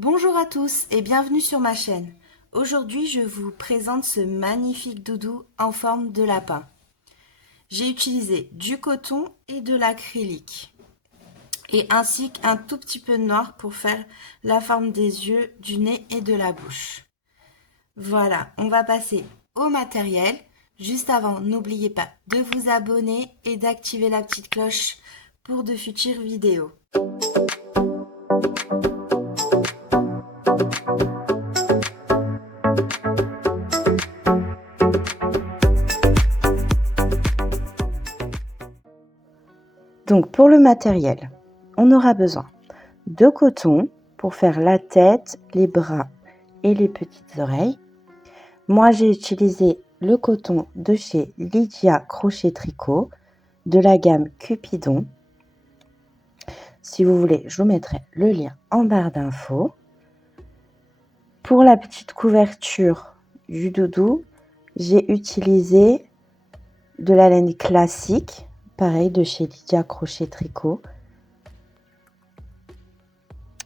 Bonjour à tous et bienvenue sur ma chaîne. Aujourd'hui, je vous présente ce magnifique doudou en forme de lapin. J'ai utilisé du coton et de l'acrylique et ainsi qu'un tout petit peu de noir pour faire la forme des yeux, du nez et de la bouche. Voilà, on va passer au matériel. Juste avant, n'oubliez pas de vous abonner et d'activer la petite cloche pour de futures vidéos. Donc pour le matériel, on aura besoin de coton pour faire la tête, les bras et les petites oreilles. Moi, j'ai utilisé le coton de chez Lydia Crochet Tricot de la gamme Cupidon. Si vous voulez, je vous mettrai le lien en barre d'infos. Pour la petite couverture du doudou, j'ai utilisé de la laine classique, pareil de chez Lydia Crochet Tricot.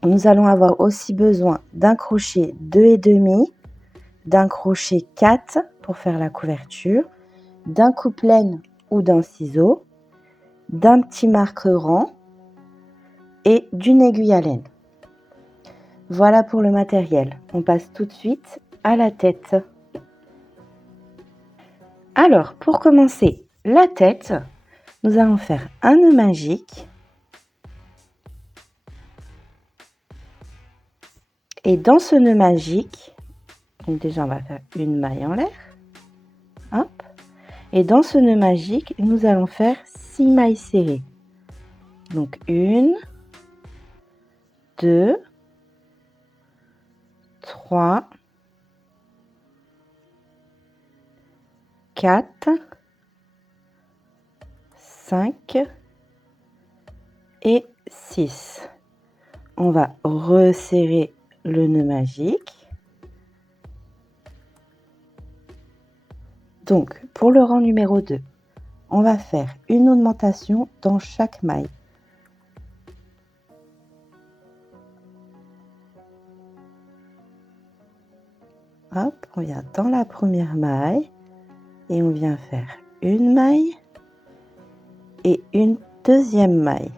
Nous allons avoir aussi besoin d'un crochet 2,5, d'un crochet 4 pour faire la couverture, d'un coupe-laine ou d'un ciseau, d'un petit marqueran et d'une aiguille à laine. Voilà pour le matériel. On passe tout de suite à la tête. Alors, pour commencer la tête, nous allons faire un nœud magique. Et dans ce nœud magique, donc déjà on va faire une maille en l'air. Hop. Et dans ce nœud magique, nous allons faire 6 mailles serrées. Donc 1, 2, 3, 4, 5 et 6. On va resserrer le nœud magique. Donc, pour le rang numéro 2, on va faire une augmentation dans chaque maille. Hop, on vient dans la première maille et on vient faire une maille et une deuxième maille.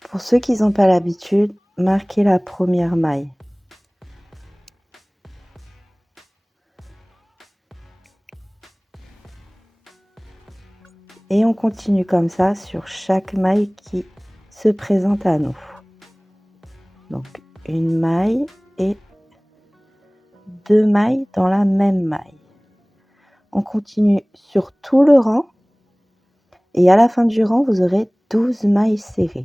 Pour ceux qui n'ont pas l'habitude, marquez la première maille. Et on continue comme ça sur chaque maille qui se présente à nous. Donc une maille et 2 mailles dans la même maille. On continue sur tout le rang et à la fin du rang, vous aurez 12 mailles serrées.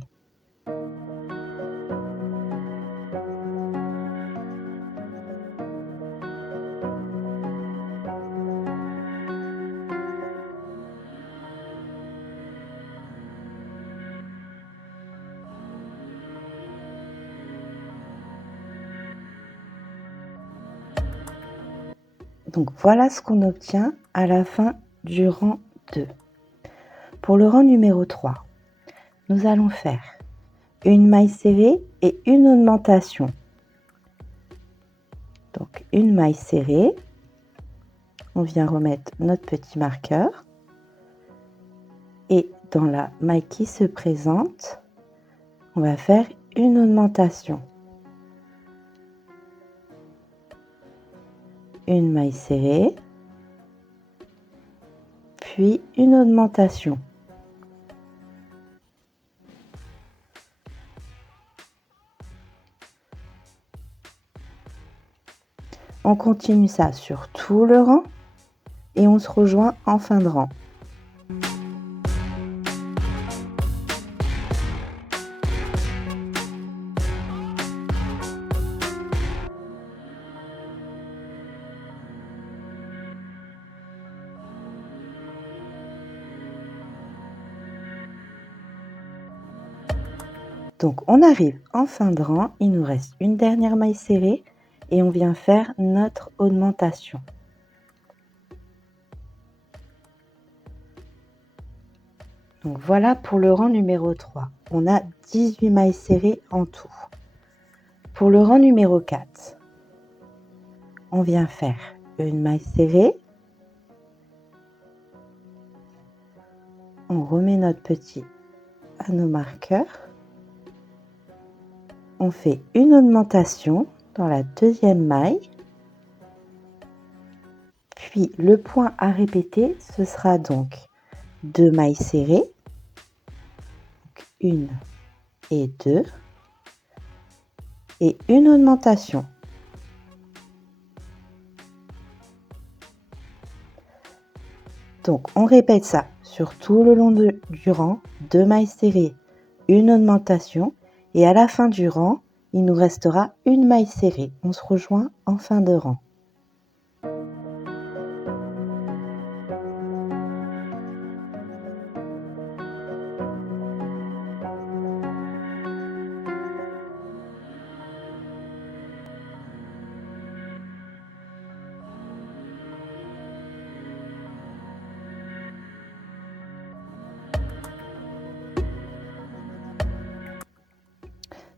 Donc voilà ce qu'on obtient à la fin du rang 2. Pour le rang numéro 3, nous allons faire une maille serrée et une augmentation. Donc une maille serrée, on vient remettre notre petit marqueur et dans la maille qui se présente, on va faire une augmentation. Une maille serrée, puis une augmentation. On continue ça sur tout le rang et on se rejoint en fin de rang. Donc on arrive en fin de rang, il nous reste une dernière maille serrée et on vient faire notre Donc voilà pour le rang numéro 3. On a 18 mailles serrées en tout. Pour le rang numéro 4, on vient faire une maille serrée. On remet notre petit anneau marqueur. On fait une augmentation dans la deuxième maille. Puis le point à répéter, ce sera donc 2 mailles serrées. Donc 1 et 2. Et une augmentation. Donc on répète ça sur tout le long du rang, 2 mailles serrées, une augmentation, et à la fin du rang, il nous restera une maille serrée. On se rejoint en fin de rang.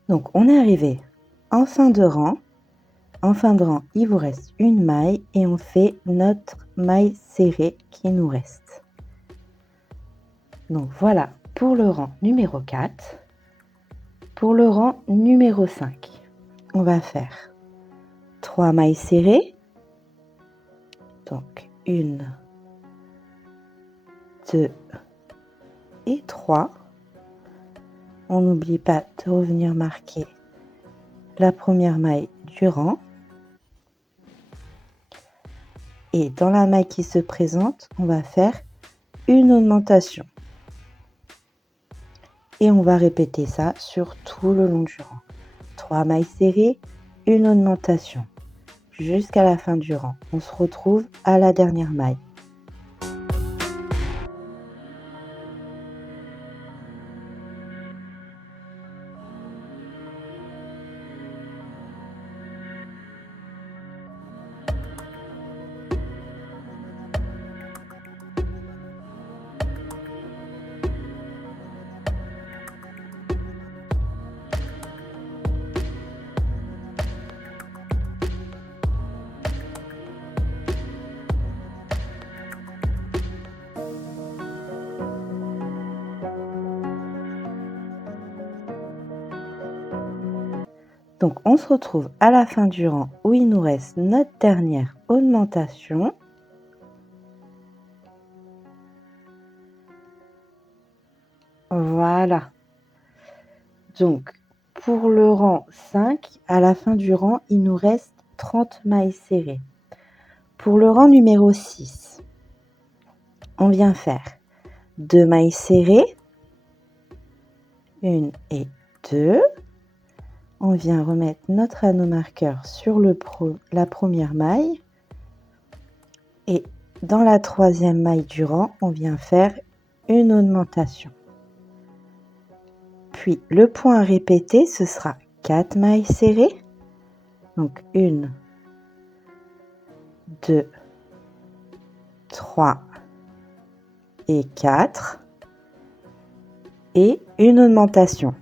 Donc on est arrivé en fin de rang. En fin de rang, il vous reste une maille et on fait notre maille serrée qui nous reste. Donc voilà pour le rang numéro 4. Pour le rang numéro 5, on va faire 3 mailles serrées. Donc 1, 2 et 3. On n'oublie pas de revenir marquer la première maille du rang. Et dans la maille qui se présente, on va faire une augmentation. Et on va répéter ça sur tout le long du rang. 3 mailles serrées, une augmentation. Jusqu'à la fin du rang. On se retrouve à la dernière maille. Donc on se retrouve à la fin du rang où il nous reste notre dernière augmentation. Voilà. Donc pour le rang 5, à la fin du rang, il nous reste 30 mailles serrées. Pour le rang numéro 6, on vient faire 2 mailles serrées, 1 et 2. On vient remettre notre anneau marqueur sur la première maille. Et dans la troisième maille du rang, on vient faire une augmentation. Puis le point à répéter, ce sera 4 mailles serrées. Donc 1, 2, 3 et 4. Et une augmentation.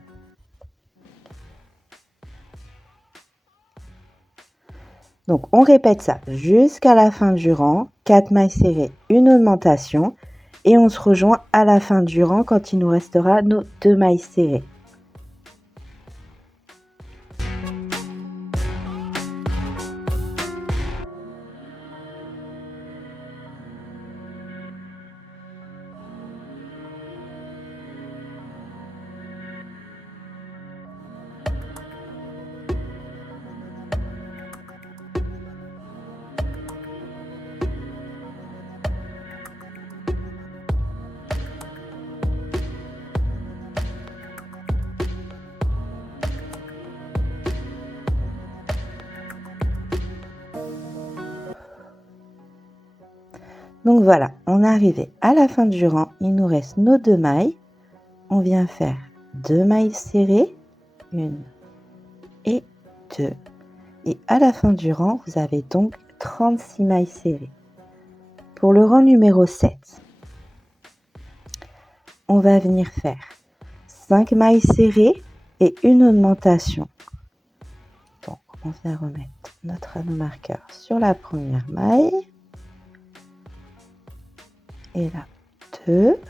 Donc on répète ça jusqu'à la fin du rang, 4 mailles serrées, une augmentation, et on se rejoint à la fin du rang quand il nous restera nos 2 mailles serrées. Donc voilà, on est arrivé à la fin du rang, il nous reste nos 2 mailles. On vient faire 2 mailles serrées, 1 et 2. Et à la fin du rang, vous avez donc 36 mailles serrées. Pour le rang numéro 7, on va venir faire 5 mailles serrées et une augmentation. Donc, on vient remettre notre anneau marqueur sur la première maille. Et là, 2,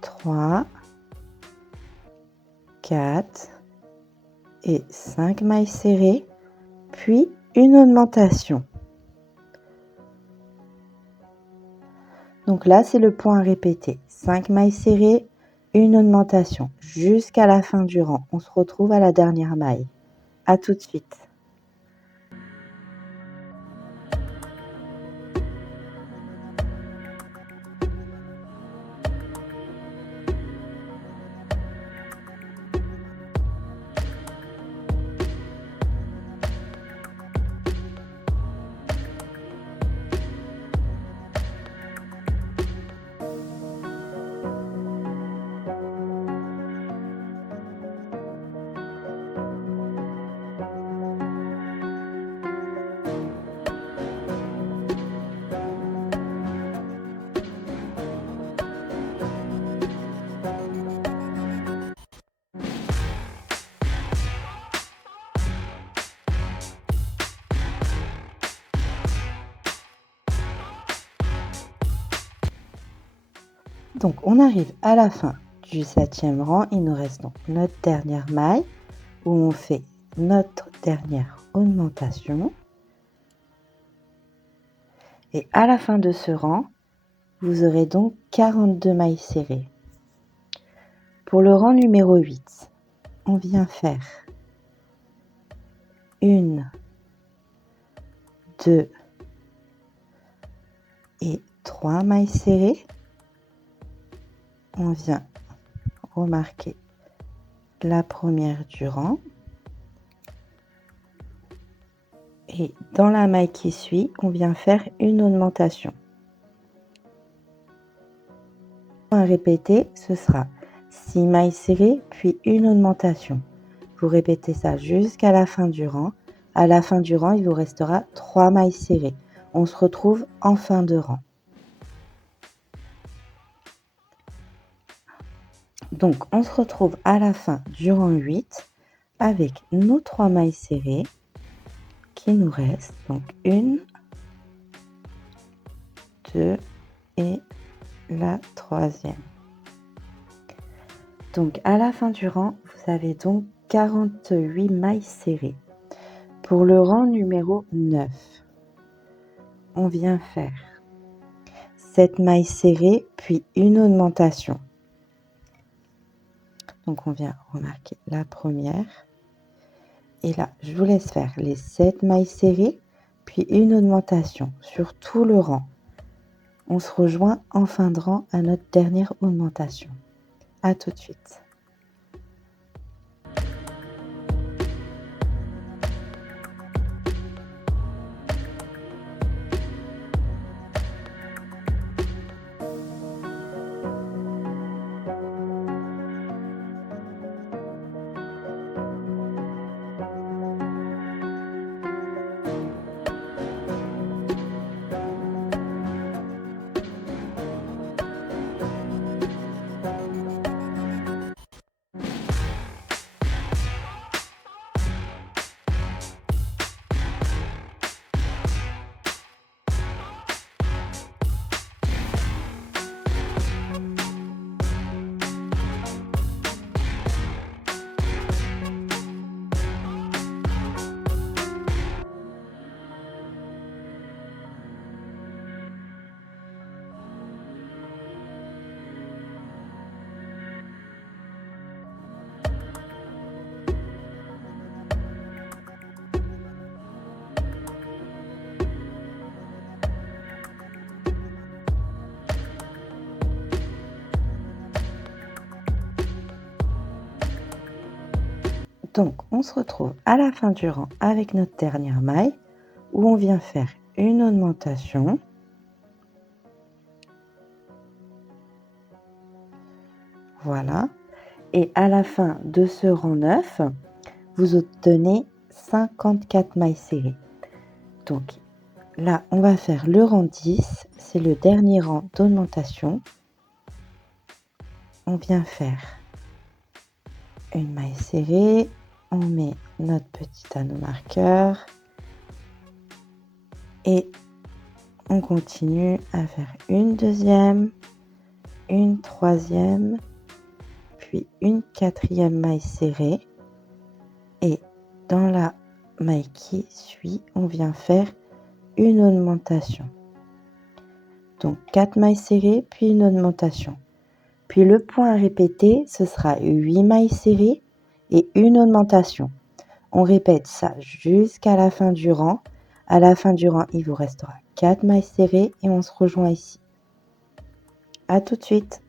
3, 4 et 5 mailles serrées, puis une augmentation. Donc là, c'est le point à répéter. 5 mailles serrées, une augmentation jusqu'à la fin du rang. On se retrouve à la dernière maille. À tout de suite. Donc, on arrive à la fin du 7e rang. Il nous reste donc notre dernière maille où on fait notre dernière augmentation. Et à la fin de ce rang, vous aurez donc 42 mailles serrées. Pour le rang numéro 8, on vient faire 1, 2 et 3 mailles serrées. On vient remarquer la première du rang. Et dans la maille qui suit, on vient faire une augmentation. À répéter, ce sera 6 mailles serrées, puis une augmentation. Vous répétez ça jusqu'à la fin du rang. À la fin du rang, il vous restera 3 mailles serrées. On se retrouve en fin de rang. Donc, on se retrouve à la fin du rang 8 avec nos 3 mailles serrées qui nous restent. Donc, 1, 2 et la troisième. Donc, à la fin du rang, vous avez donc 48 mailles serrées. Pour le rang numéro 9, on vient faire 7 mailles serrées, puis une augmentation. Donc, on vient remarquer la première. Et là, je vous laisse faire les 7 mailles serrées, puis une augmentation sur tout le rang. On se rejoint en fin de rang à notre dernière augmentation. À tout de suite. Donc, on se retrouve à la fin du rang avec notre dernière maille où on vient faire une augmentation. Voilà. Et à la fin de ce rang 9, vous obtenez 54 mailles serrées. Donc, là, on va faire le rang 10. C'est le dernier rang d'augmentation. on vient faire une maille serrée, on met notre petit anneau marqueur et on continue à faire une deuxième, une troisième, puis une quatrième maille serrée et dans la maille qui suit, on vient faire une augmentation. Donc 4 mailles serrées, puis une augmentation. Puis le point à répéter, ce sera 8 mailles serrées et une augmentation. On répète ça jusqu'à la fin du rang. À la fin du rang, il vous restera 4 mailles serrées et on se rejoint ici. À tout de suite.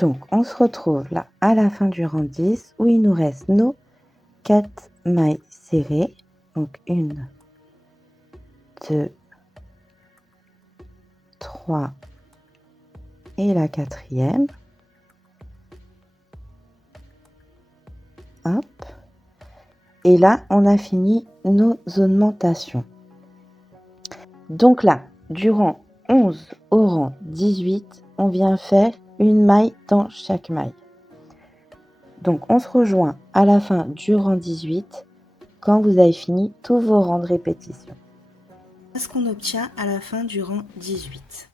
Donc, on se retrouve là à la fin du rang 10 où il nous reste nos 4 mailles serrées. Donc, 1, 2, 3 et la quatrième. Hop. Et là, on a fini nos augmentations. Donc là, du rang 11 au rang 18, on vient faire une maille dans chaque maille. Donc, on se rejoint à la fin du rang 18 quand vous avez fini tous vos rangs de répétition. Qu'est-ce qu'on obtient à la fin du rang 18?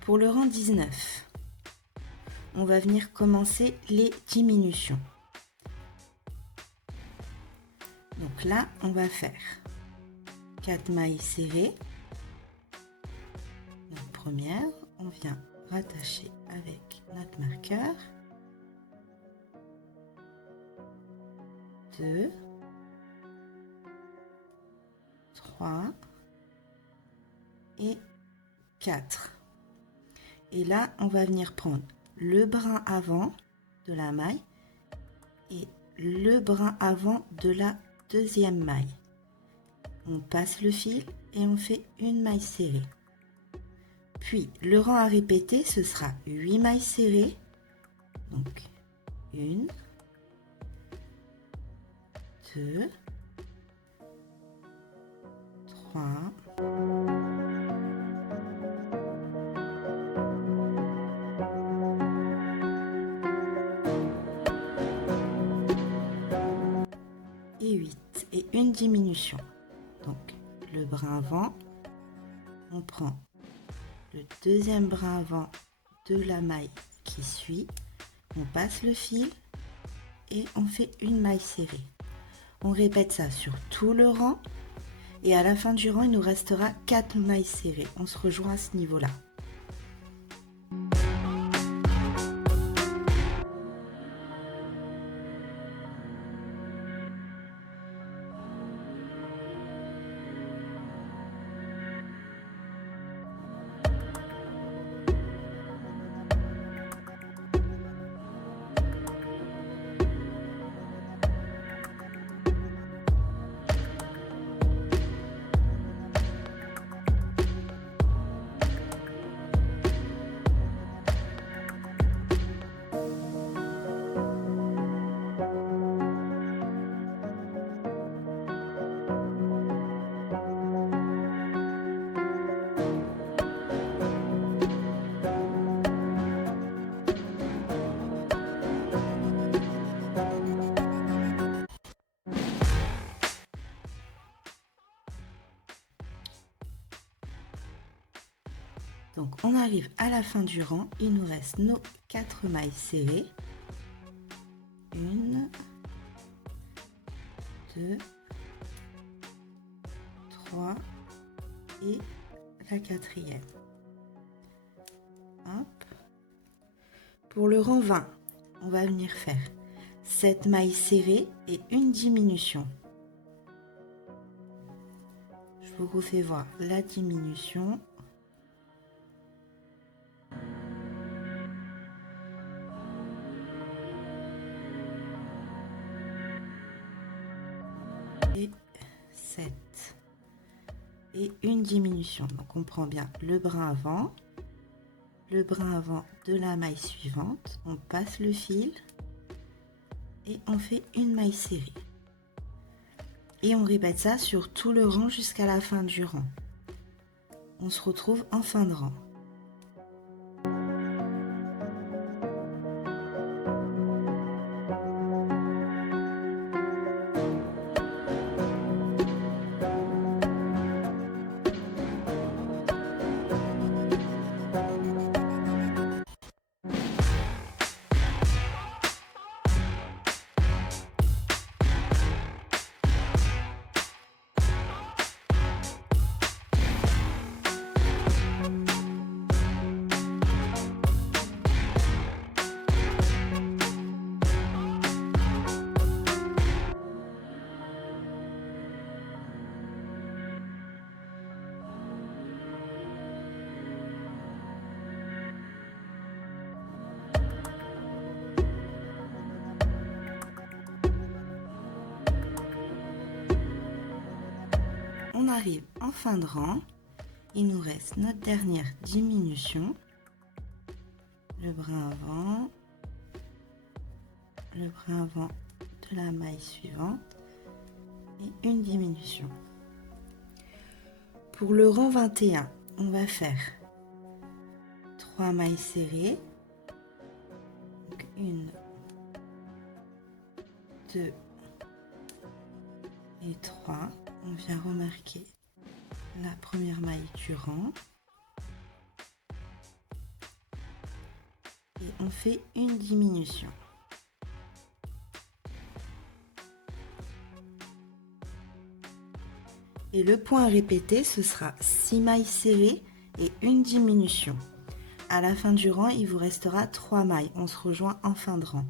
Pour le rang 19, on va venir commencer les diminutions. Donc là, on va faire 4 mailles serrées. Donc première, on vient rattacher avec notre marqueur. 2, 3 et 4. Et là, on va venir prendre le brin avant de la maille et le brin avant de la deuxième maille. On passe le fil et on fait une maille serrée. Puis, le rang à répéter, ce sera 8 mailles serrées. Donc, 1, 2, 3, 8 et une diminution. Donc le brin avant, on prend le deuxième brin avant de la maille qui suit, on passe le fil et on fait une maille serrée. On répète ça sur tout le rang et à la fin du rang, il nous restera 4 mailles serrées. On se rejoint à ce niveau-là. Donc on arrive à la fin du rang, il nous reste nos 4 mailles serrées. 1, 2, 3 et la 4e. Hop. Pour le rang 20, on va venir faire 7 mailles serrées et une diminution. Je vous refais voir la diminution. Et 7 et une diminution. Donc on prend bien le brin avant de la maille suivante, on passe le fil et on fait une maille serrée. Et on répète ça sur tout le rang jusqu'à la fin du rang. On se retrouve en fin de rang. On arrive en fin de rang, il nous reste notre dernière diminution, le brin avant de la maille suivante et une diminution. Pour le rang 21, on va faire 3 mailles serrées, donc 1, 2 et 3. On vient remarquer la première maille du rang et on fait une diminution. Et le point à répéter, ce sera 6 mailles serrées et une diminution. À la fin du rang, il vous restera 3 mailles. On se rejoint en fin de rang.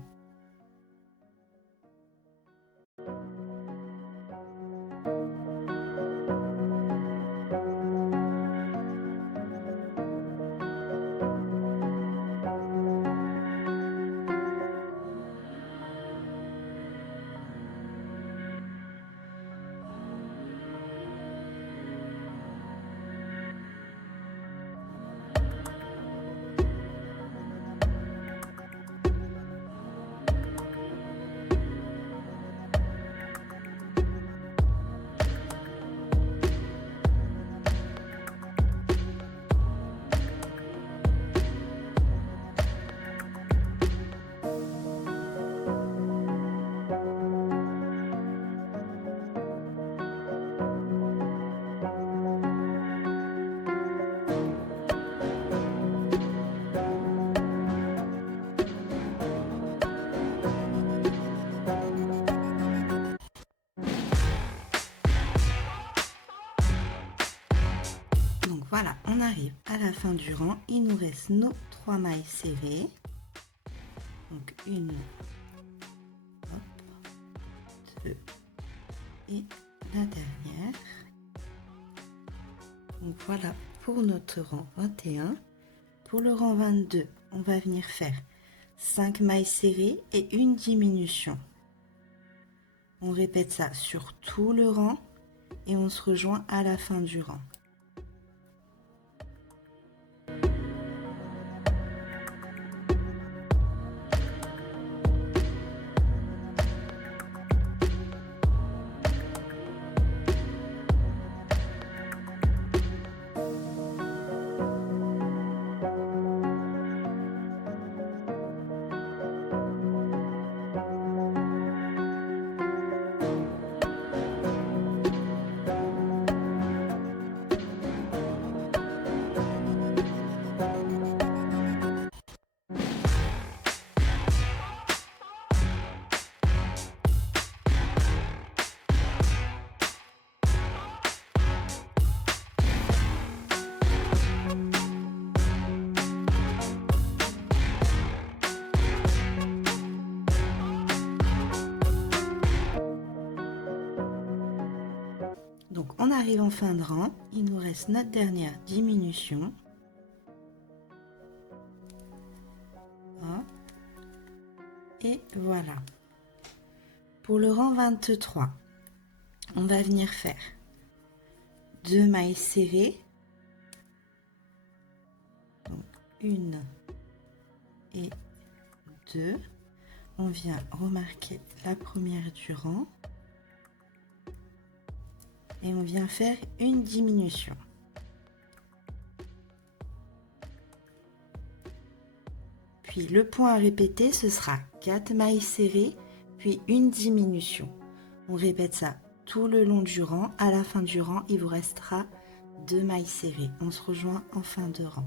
Donc voilà, on arrive à la fin du rang, il nous reste nos 3 mailles serrées. Donc une, hop, 2 et la dernière. Donc voilà pour notre rang 21. Pour le rang 22, on va venir faire 5 mailles serrées et une diminution. On répète ça sur tout le rang et on se rejoint à la fin du rang. arrive en fin de rang, il nous reste notre dernière diminution. Hop. Et voilà. Pour le rang 23, on va venir faire 2 mailles serrées. Donc 1 et 2. On vient remarquer la première du rang. Et on vient faire une diminution. Puis le point à répéter, ce sera 4 mailles serrées, puis une diminution. On répète ça tout le long du rang. À la fin du rang, il vous restera 2 mailles serrées. On se rejoint en fin de rang.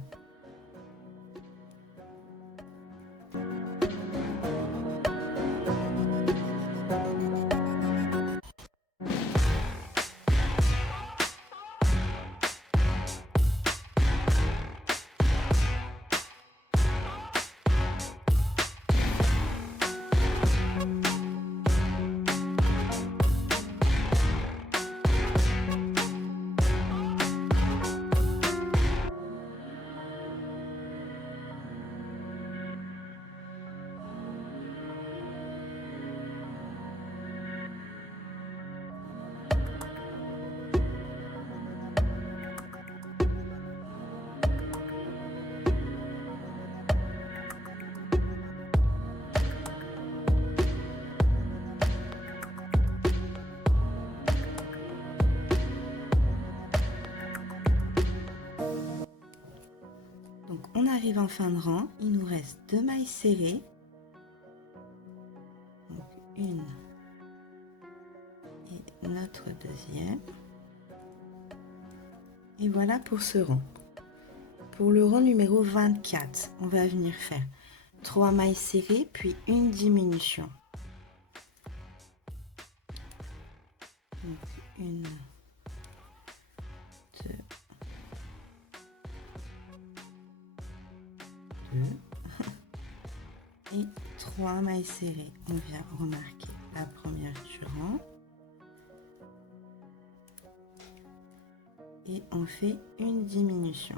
Donc on arrive en fin de rang, il nous reste 2 mailles serrées. Donc une et notre deuxième. Et voilà pour ce rang. Pour le rang numéro 24, on va venir faire 3 mailles serrées puis une diminution. Donc 1, 2, 2 et 3 mailles serrées. On vient remarquer la première du rang et on fait une diminution.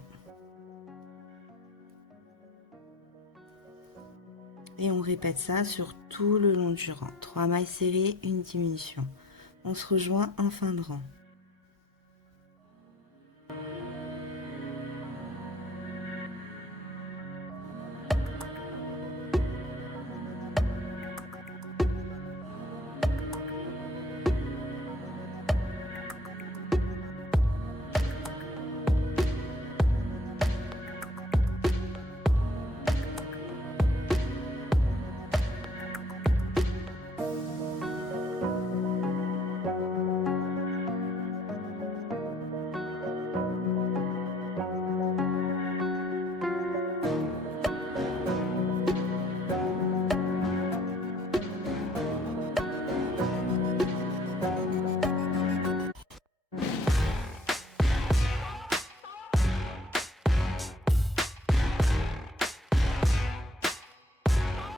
Et on répète ça sur tout le long du rang. 3 mailles serrées, une diminution. On se rejoint en fin de rang.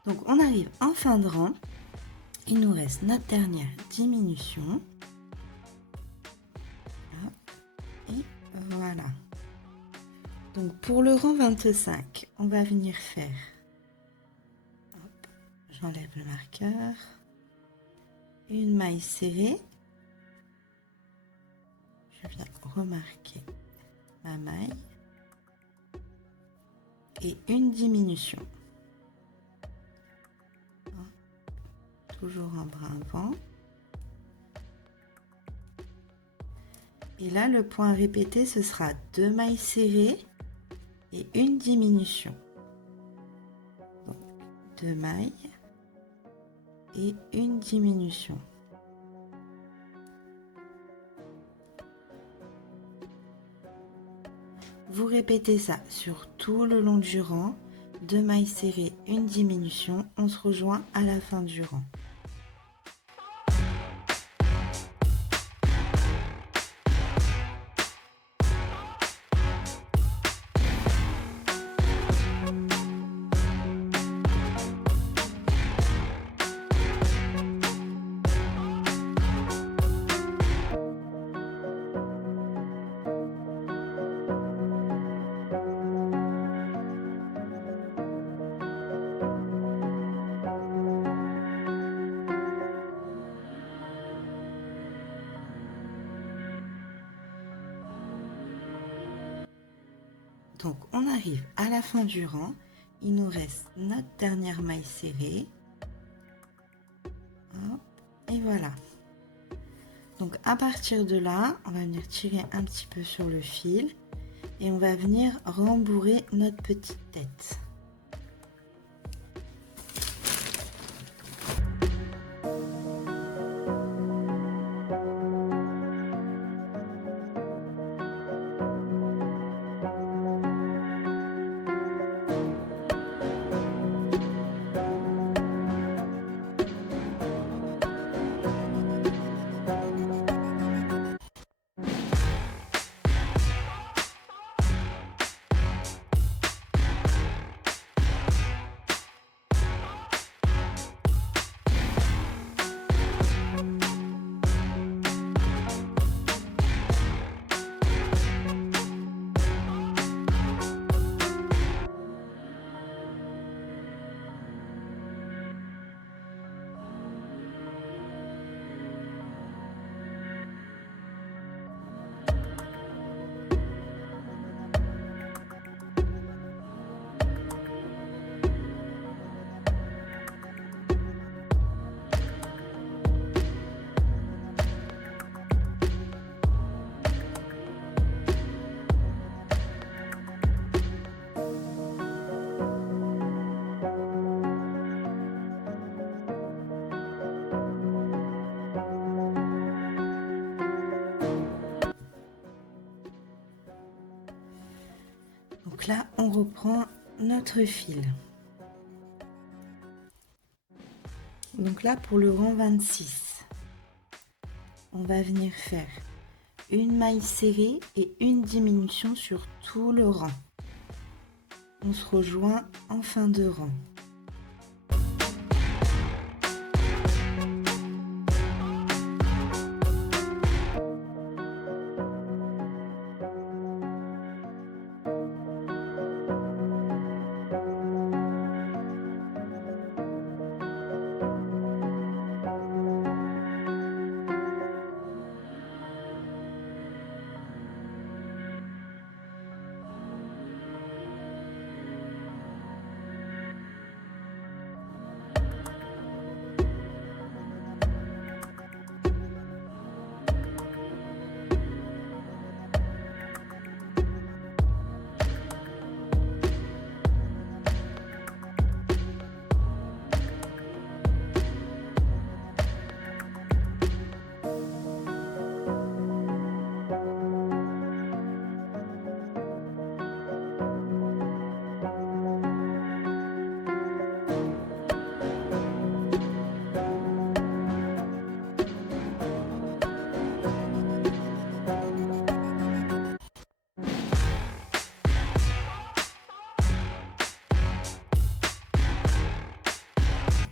Donc on arrive en fin de rang, il nous reste notre dernière diminution. Et voilà. Donc pour le rang 25, on va venir faire, j'enlève le marqueur, une maille serrée, je viens remarquer ma maille et une diminution. Toujours un brin avant. Et là, le point à répéter, ce sera 2 mailles serrées et une diminution. Donc, 2 mailles et une diminution. Vous répétez ça sur tout le long du rang. 2 mailles serrées, une diminution. On se rejoint à la fin du rang. Donc on arrive à la fin du rang, il nous reste notre dernière maille serrée. Hop, et voilà. Donc à partir de là, on va venir tirer un petit peu sur le fil et on va venir rembourrer notre petite tête. Donc là, on reprend notre fil. Donc là, pour le rang 26, on va venir faire une maille serrée et une diminution sur tout le rang. On se rejoint en fin de rang.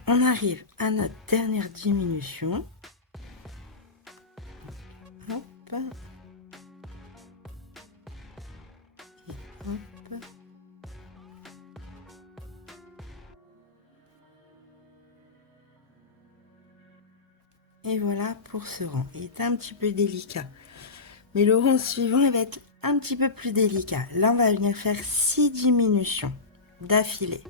On arrive à notre dernière diminution. Hop. Et hop. Et voilà pour ce rang. Il est un petit peu délicat. Mais le rang suivant, il va être un petit peu plus délicat. Là, on va venir faire 6 diminutions d'affilée.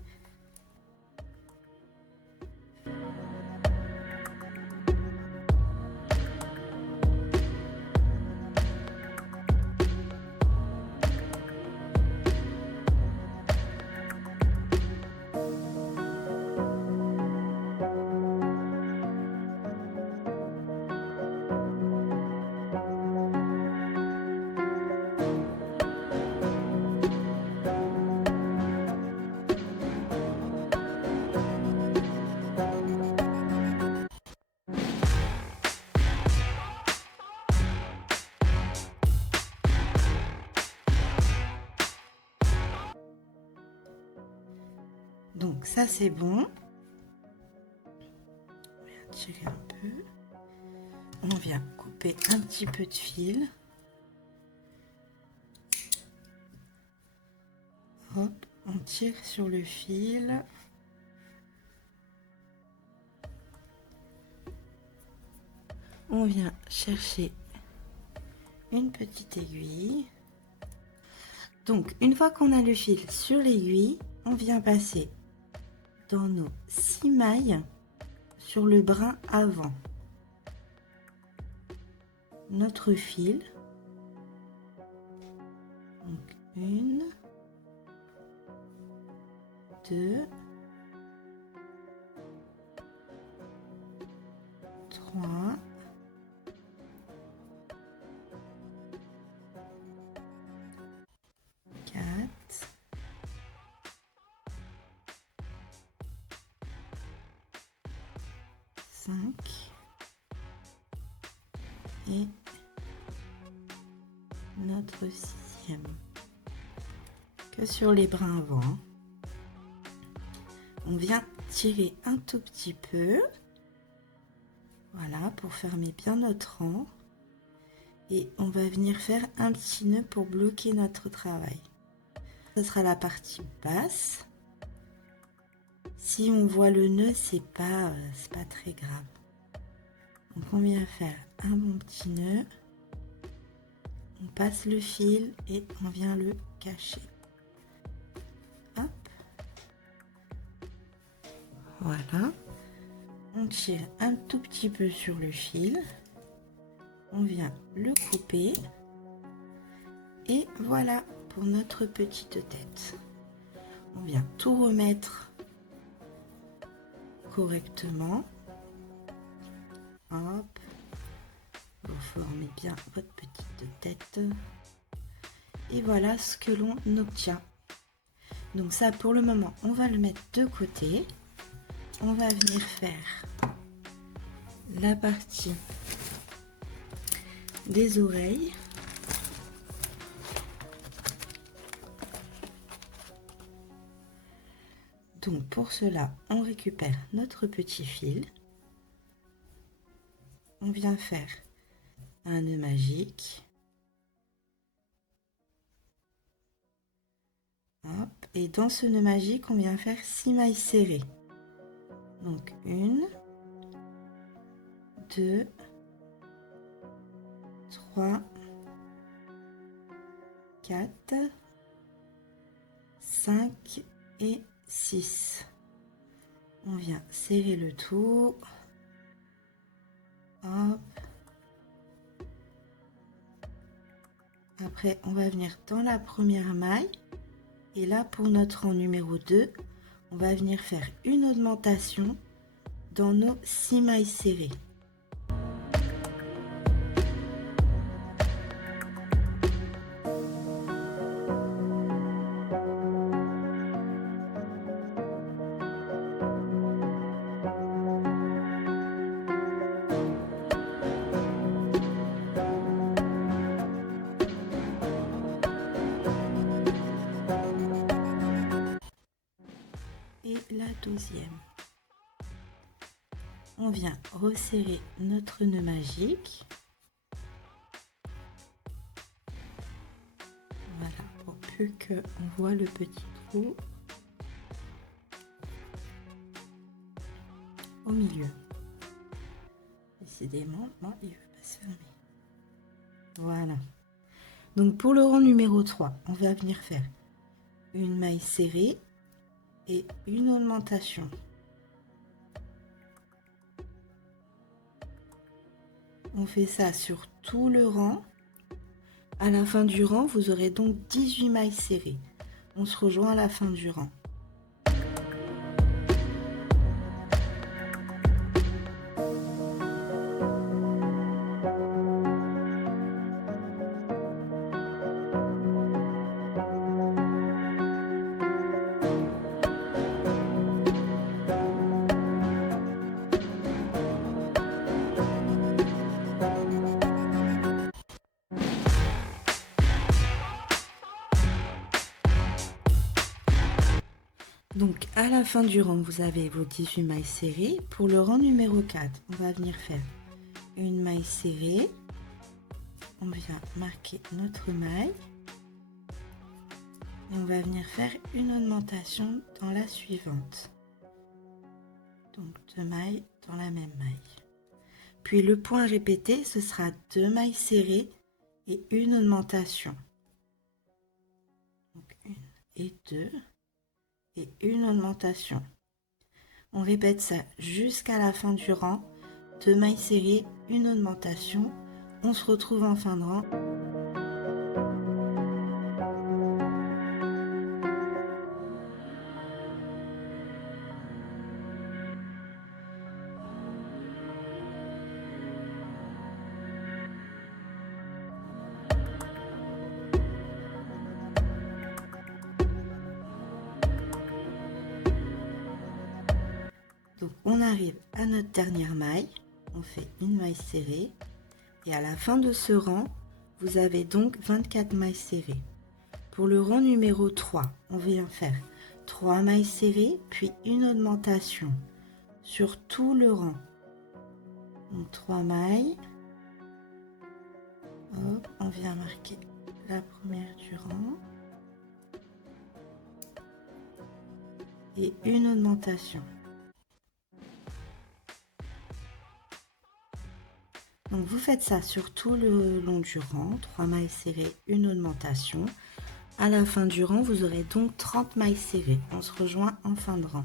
Donc ça c'est bon. On va tirer un peu. On vient couper un petit peu de fil. Hop, on tire sur le fil. On vient chercher une petite aiguille. Donc, une fois qu'on a le fil sur l'aiguille, on vient passer dans nos 6 mailles sur le brin avant. Notre fil. Donc, 1, 2, 3, 4, 5 et notre 6e. Que sur les brins avant, on vient tirer un tout petit peu, voilà, pour fermer bien notre rang, et on va venir faire un petit nœud pour bloquer notre travail. Ce sera la partie basse. Si on voit le nœud, c'est pas très grave. Donc on vient faire un bon petit nœud, on passe le fil et on vient le cacher. Hop. Voilà. On tire un tout petit peu sur le fil, on vient le couper et voilà pour notre petite tête. On vient tout remettre correctement. Hop, vous formez bien votre petite tête et voilà ce que l'on obtient. Donc ça, pour le moment, on va le mettre de côté. On va venir faire la partie des oreilles. Donc pour cela, on récupère notre petit fil. On vient faire un nœud magique. Hop, et dans ce nœud magique, on vient faire 6 mailles serrées. Donc 1, 2, 3, 4, 5 et 6. On vient serrer le tout. Hop. Après, on va venir dans la première maille. Et là, pour notre rang numéro 2, on va venir faire une augmentation dans nos 6 mailles serrées. Et la 12e. On vient resserrer notre nœud magique. Voilà, pour plus qu'on voit le petit trou au milieu. Décidément, non, il ne veut pas se fermer. Voilà. Donc pour le rang numéro 3, on va venir faire une maille serrée et une augmentation. On fait ça sur tout le rang. À la fin du rang, vous aurez donc 18 mailles serrées. On se rejoint à la fin du rang. Donc à la fin du rang, vous avez vos 18 mailles serrées. Pour le rang numéro 4, on va venir faire une maille serrée. On vient marquer notre maille. Et on va venir faire une augmentation dans la suivante. Donc 2 mailles dans la même maille. Puis le point répété, ce sera 2 mailles serrées et une augmentation. et 2 et une augmentation. On répète ça jusqu'à la fin du rang. 2 mailles serrées, une augmentation. On se retrouve en fin de rang. Donc on arrive à notre dernière maille, on fait une maille serrée et à la fin de ce rang, vous avez donc 24 mailles serrées. Pour le rang numéro 3, on vient faire 3 mailles serrées puis une augmentation sur tout le rang. Donc 3 mailles, hop, on vient marquer la première du rang et une augmentation. Donc vous faites ça sur tout le long du rang, 3 mailles serrées, une augmentation. À la fin du rang, vous aurez donc 30 mailles serrées. On se rejoint en fin de rang.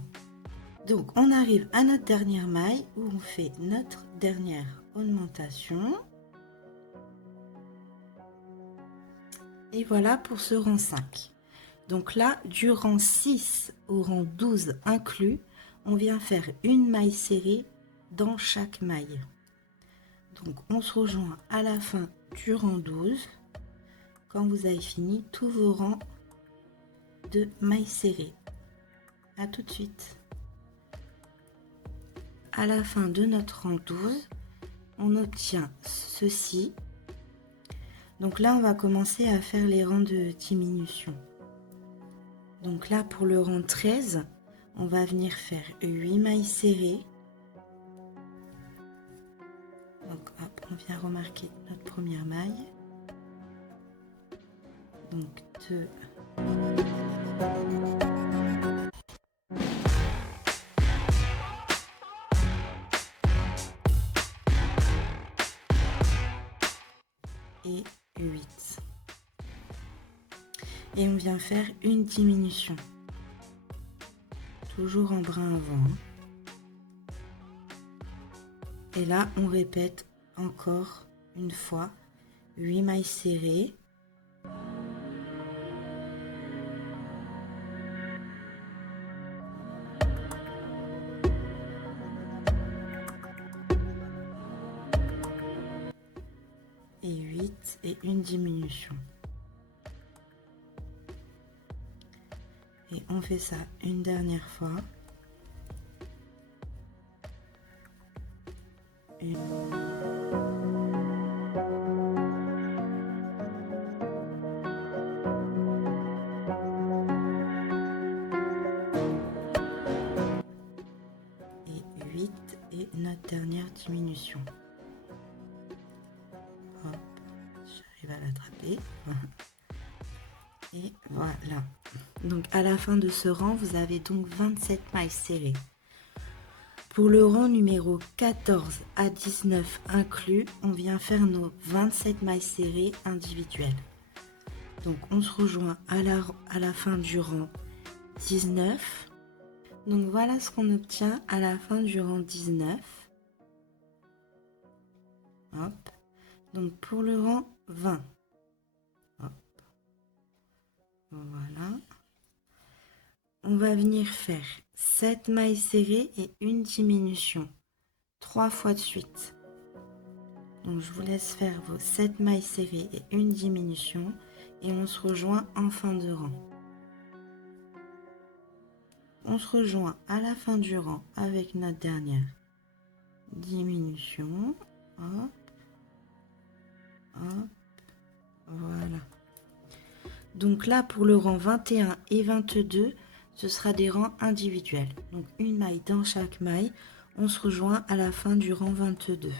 Donc on arrive à notre dernière maille où on fait notre dernière augmentation. Et voilà pour ce rang 5. Donc là, du rang 6 au rang 12 inclus, on vient faire une maille serrée dans chaque maille. Donc on se rejoint à la fin du rang 12 quand vous avez fini tous vos rangs de mailles serrées. À tout de suite. À la fin de notre rang 12, on obtient ceci. Donc là, on va commencer à faire les rangs de diminution. Donc là, pour le rang 13, on va venir faire 8 mailles serrées. Donc hop, on vient remarquer notre première maille. Donc 2. Et 8. Et on vient faire une diminution. Toujours en brin avant. Et là, on répète encore une fois 8 mailles serrées. Et 8 et une diminution. Et on fait ça une dernière fois. Et notre dernière diminution. Hop, j'arrive à l'attraper. Et voilà. Donc à la fin de ce rang, vous avez donc 27 mailles serrées. Pour le rang numéro 14 à 19 inclus, on vient faire nos 27 mailles serrées individuelles. Donc on se rejoint à la fin du rang 19. Donc voilà ce qu'on obtient à la fin du rang 19. Hop. Donc pour le rang 20. Hop. Voilà. On va venir faire 7 mailles serrées et une diminution. 3 fois de suite. Donc je vous laisse faire vos 7 mailles serrées et une diminution. Et on se rejoint en fin de rang. On se rejoint à la fin du rang avec notre dernière diminution. Hop. Hop. Voilà. Donc là, pour le rang 21 et 22, ce sera des rangs individuels. Donc une maille dans chaque maille. On se rejoint à la fin du rang 22.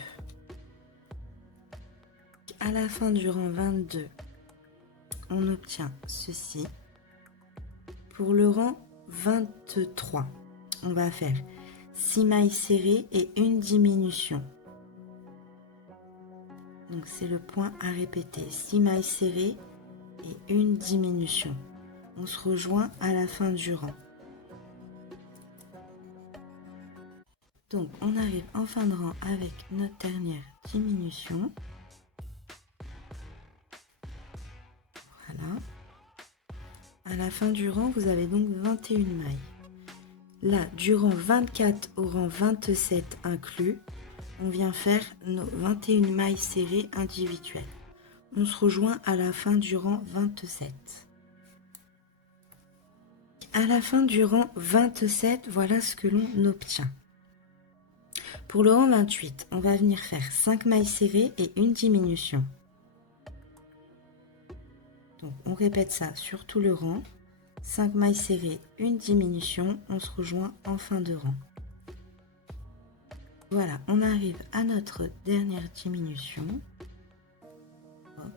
À la fin du rang 22, on obtient ceci. Pour le rang 23, on va faire 6 mailles serrées et une diminution. Donc c'est le point à répéter. 6 mailles serrées et une diminution. On se rejoint à la fin du rang. Donc on arrive en fin de rang avec notre dernière diminution. Voilà. À la fin du rang, vous avez donc 21 mailles. Là, du rang 24 au rang 27 inclus, on vient faire nos 21 mailles serrées individuelles. On se rejoint à la fin du rang 27. À la fin du rang 27, voilà ce que l'on obtient. Pour le rang 28, on va venir faire 5 mailles serrées et une diminution. Donc on répète ça sur tout le rang. 5 mailles serrées, une diminution, on se rejoint en fin de rang. Voilà, on arrive à notre dernière diminution. Hop.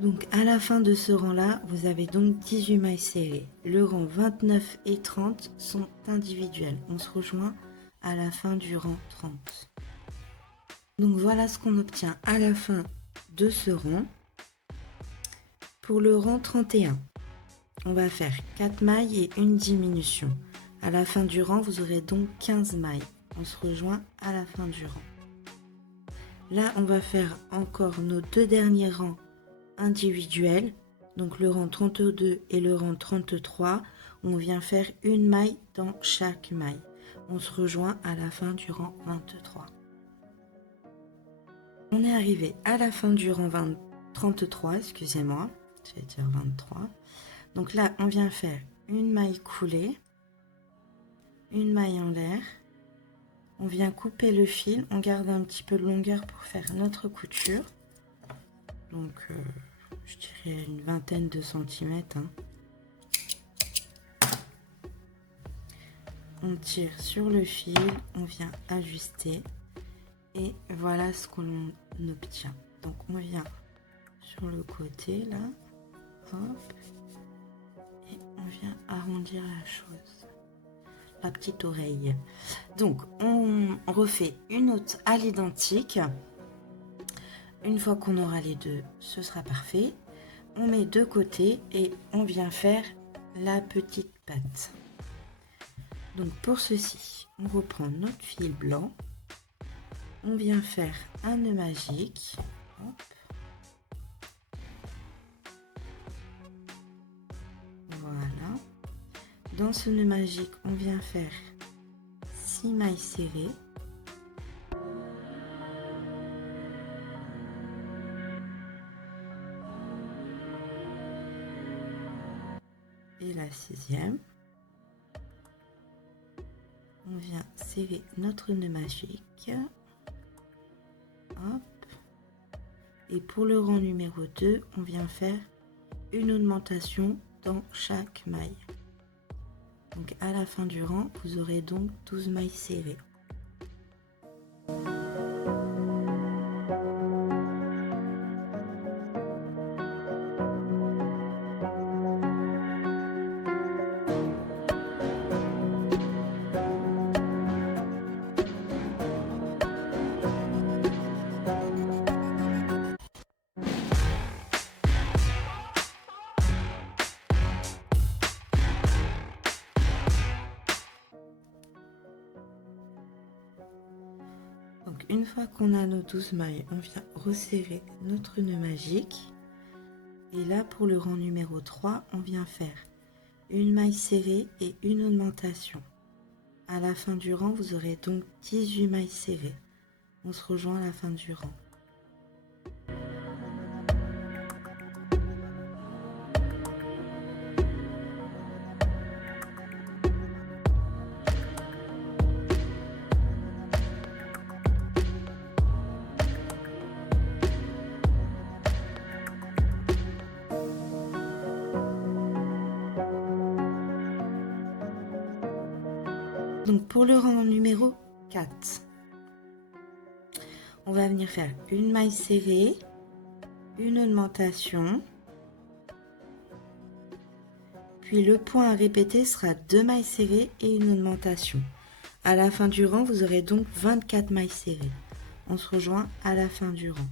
Donc à la fin de ce rang-là, vous avez donc 18 mailles serrées. Le rang 29 et 30 sont individuels. On se rejoint à la fin du rang 30. Donc voilà ce qu'on obtient à la fin de ce rang. Pour le rang 31, on va faire 4 mailles et une diminution. À la fin du rang, vous aurez donc 15 mailles. On se rejoint à la fin du rang. Là, on va faire encore nos deux derniers rangs individuels. Donc le rang 32 et le rang 33. On vient faire une maille dans chaque maille. On se rejoint à la fin du rang 23. On est arrivé à la fin du rang 33, excusez-moi, je vais dire 23. Donc là, on vient faire une maille coulée, une maille en l'air. On vient couper le fil, on garde un petit peu de longueur pour faire notre couture. Donc, je dirais une vingtaine de centimètres. On tire sur le fil, on vient ajuster et voilà ce qu'on obtient. Donc on vient sur le côté là, hop, et on vient arrondir la chose, la petite oreille. Donc on refait une autre à l'identique. Une fois qu'on aura les deux, ce sera parfait. On met de côté et on vient faire la petite patte. Donc pour ceci, on reprend notre fil blanc, on vient faire un nœud magique. Hop. Voilà. Dans ce nœud magique, on vient faire 6 mailles serrées. Et la 6e. On vient serrer notre nœud magique. Hop. Et pour le rang numéro 2, on vient faire une augmentation dans chaque maille. Donc à la fin du rang, vous aurez donc 12 mailles serrées. Donc une fois qu'on a nos 12 mailles, on vient resserrer notre nœud magique. Et là pour le rang numéro 3, on vient faire une maille serrée et une augmentation. À la fin du rang, vous aurez donc 18 mailles serrées. On se rejoint à la fin du rang. Donc pour le rang numéro 4, on va venir faire une maille serrée, une augmentation, puis le point à répéter sera 2 mailles serrées et une augmentation. À la fin du rang, vous aurez donc 24 mailles serrées. On se rejoint à la fin du rang.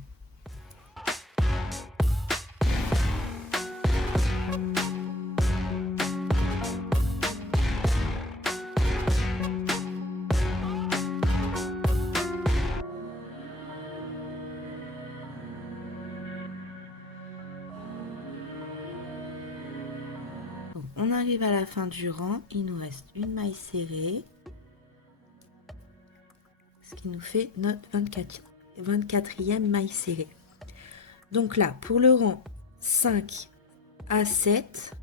Donc, on arrive à la fin du rang, il nous reste une maille serrée, ce qui nous fait notre 24e maille serrée. Donc là, pour le rang 5 à 7,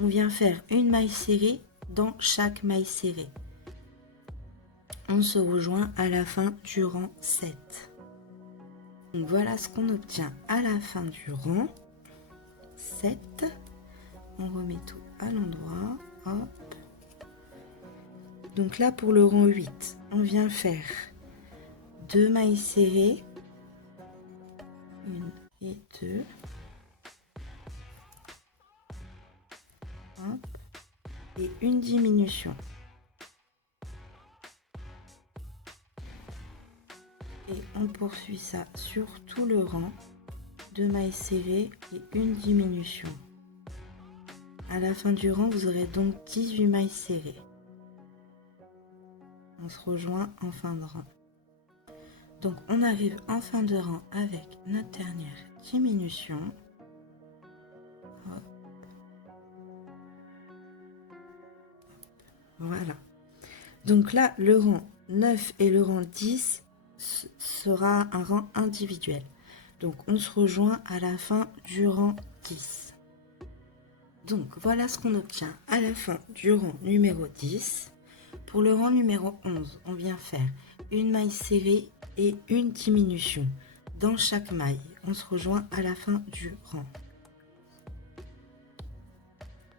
on vient faire une maille serrée dans chaque maille serrée. On se rejoint à la fin du rang 7. Donc voilà ce qu'on obtient à la fin du rang 7. On remet tout à l'endroit. Hop. Donc là, pour le rang 8, on vient faire 2 mailles serrées. 1 et 2. Hop. Et une diminution. Et on poursuit ça sur tout le rang. 2 mailles serrées et une diminution. À la fin du rang, vous aurez donc 18 mailles serrées. On se rejoint en fin de rang. Donc on arrive en fin de rang avec notre dernière diminution. Hop. Voilà. Donc là, le rang 9 et le rang 10 sera un rang individuel. Donc on se rejoint à la fin du rang 10. Donc voilà ce qu'on obtient à la fin du rang numéro 10. Pour le rang numéro 11, on vient faire une maille serrée et une diminution dans chaque maille. On se rejoint à la fin du rang.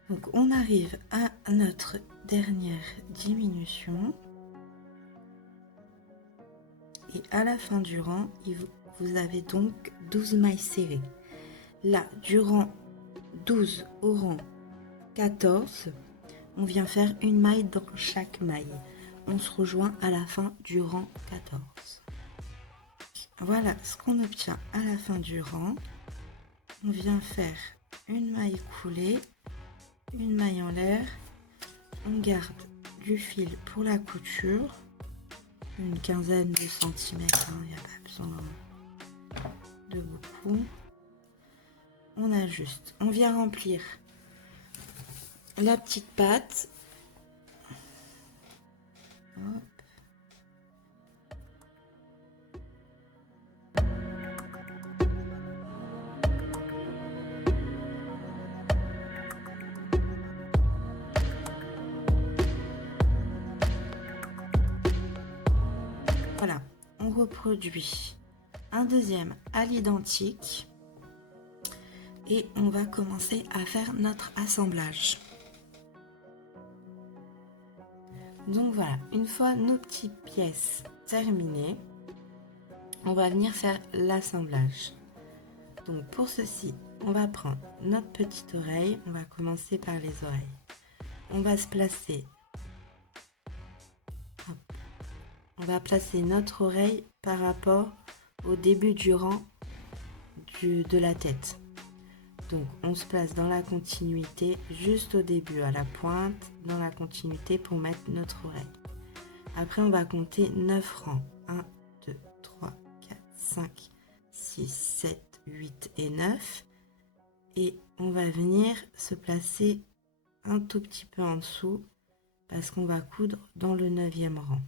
Donc on arrive à notre dernière diminution. Et à la fin du rang, vous avez donc 12 mailles serrées. Là, du rang 12 au rang 14, on vient faire une maille dans chaque maille. On se rejoint à la fin du rang 14. Voilà ce qu'on obtient à la fin du rang. On vient faire une maille coulée, une maille en l'air. On garde du fil pour la couture, une quinzaine de centimètres, il n'y a pas besoin de beaucoup. On ajuste, on vient remplir la petite patte. Hop. Voilà, on reproduit un deuxième à l'identique et on va commencer à faire notre assemblage. Donc voilà, une fois nos petites pièces terminées, on va venir faire l'assemblage. Donc pour ceci, on va prendre notre petite oreille, on va commencer par les oreilles. On va se placer. Hop. On va placer notre oreille par rapport au début du rang de la tête. Donc on se place dans la continuité, juste au début, à la pointe, dans la continuité pour mettre notre oreille. Après on va compter 9 rangs. 1, 2, 3, 4, 5, 6, 7, 8 et 9. Et on va venir se placer un tout petit peu en dessous parce qu'on va coudre dans le 9e rang.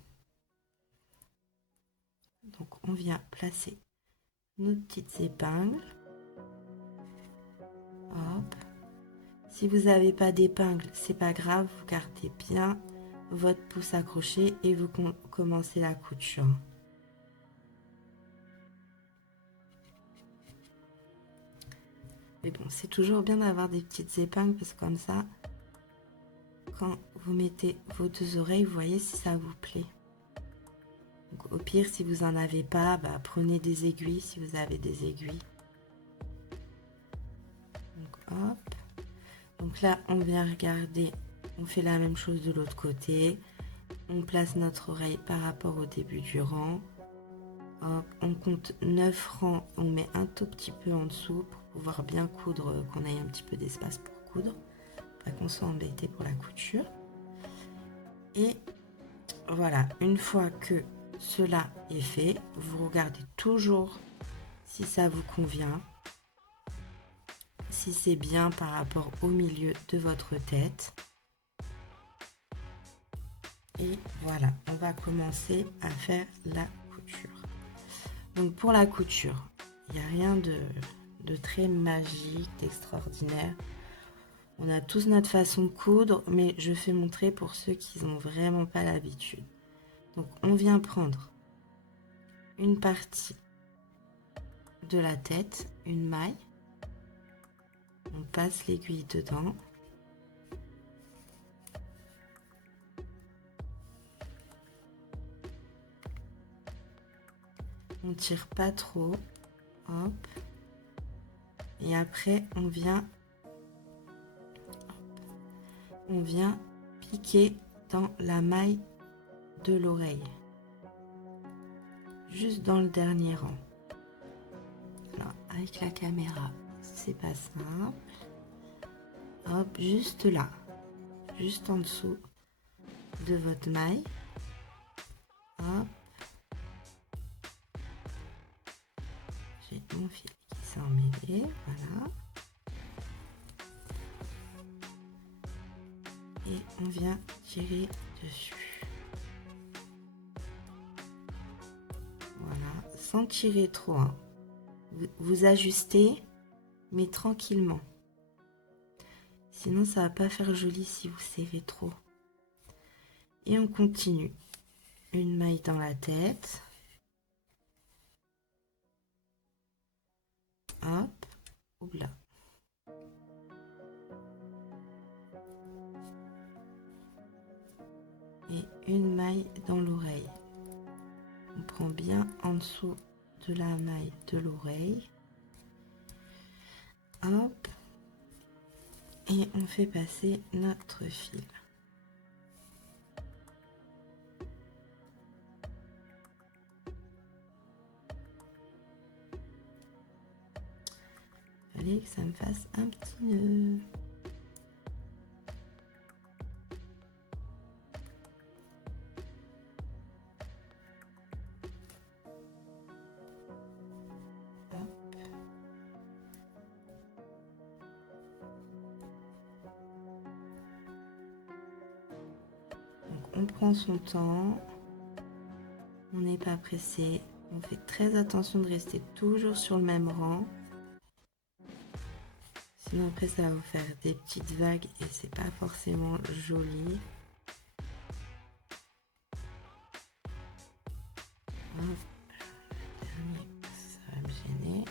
Donc on vient placer nos petites épingles. Hop. Si vous n'avez pas d'épingle, c'est pas grave, vous gardez bien votre pouce accroché et vous commencez la couture. Mais bon, c'est toujours bien d'avoir des petites épingles parce que comme ça, quand vous mettez vos deux oreilles, vous voyez si ça vous plaît. Donc, au pire, si vous n'en avez pas, prenez des aiguilles si vous avez des aiguilles. Donc, hop. Donc là, on vient regarder, on fait la même chose de l'autre côté. On place notre oreille par rapport au début du rang. Hop, on compte 9 rangs, on met un tout petit peu en dessous pour pouvoir bien coudre, qu'on ait un petit peu d'espace pour coudre, pas qu'on soit embêté pour la couture. Et voilà, une fois que cela est fait, vous regardez toujours si ça vous convient, si c'est bien par rapport au milieu de votre tête. Et voilà, on va commencer à faire la couture. Donc pour la couture, il n'y a rien de très magique, d'extraordinaire. On a tous notre façon de coudre, mais je fais montrer pour ceux qui n'ont vraiment pas l'habitude. Donc on vient prendre une partie de la tête, une maille. On passe l'aiguille dedans. On tire pas trop. Hop. Et après, on vient piquer dans la maille de l'oreille. Juste dans le dernier rang. Alors, avec la caméra, c'est pas simple. Hop, juste là. Juste en dessous de votre maille. Hop. J'ai mon fil qui s'est emmêlé, voilà. Et on vient tirer dessus. Voilà, sans tirer trop. Hein. Vous ajustez, mais tranquillement. Sinon, ça va pas faire joli si vous serrez trop. Et on continue. Une maille dans la tête. Hop, oula. Et une maille dans l'oreille. On prend bien en dessous de la maille de l'oreille. Hop. Et on fait passer notre fil. Il fallait que ça me fasse un petit nœud. On prend son temps, on n'est pas pressé, on fait très attention de rester toujours sur le même rang. Sinon après ça va vous faire des petites vagues et c'est pas forcément joli. Hop. Ça va me gêner.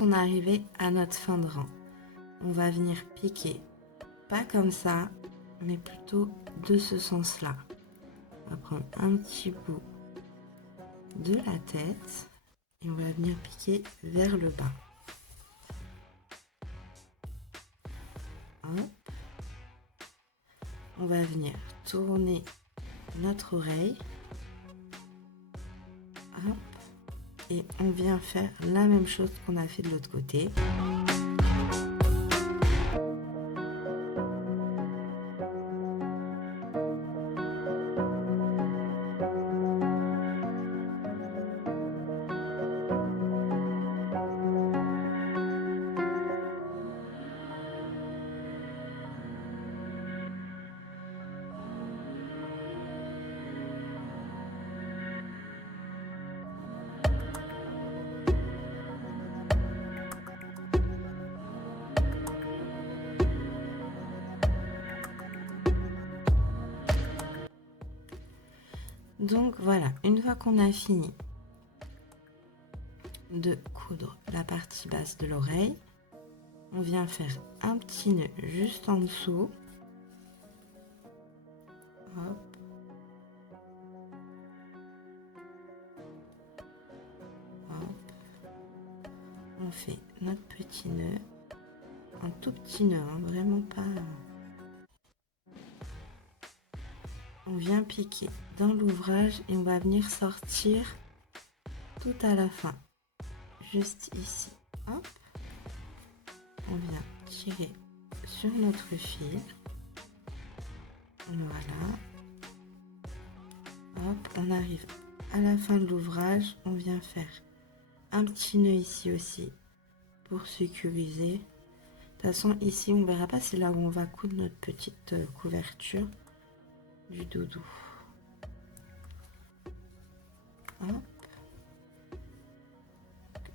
On est arrivé à notre fin de rang. On va venir piquer, pas comme ça, mais plutôt de ce sens-là. On va prendre un petit bout de la tête et on va venir piquer vers le bas. Hop. On va venir tourner notre oreille. Hop. Et on vient faire la même chose qu'on a fait de l'autre côté. Donc voilà, une fois qu'on a fini de coudre la partie basse de l'oreille, on vient faire un petit nœud juste en dessous. Hop. Hop. On fait notre petit nœud, un tout petit nœud, hein, vraiment pas. On vient piquer dans l'ouvrage et on va venir sortir tout à la fin, juste ici. Hop. On vient tirer sur notre fil. Voilà. Hop, on arrive à la fin de l'ouvrage. On vient faire un petit nœud ici aussi pour sécuriser. De toute façon, ici, on verra pas. C'est là où on va coudre notre petite couverture du doudou. Hop.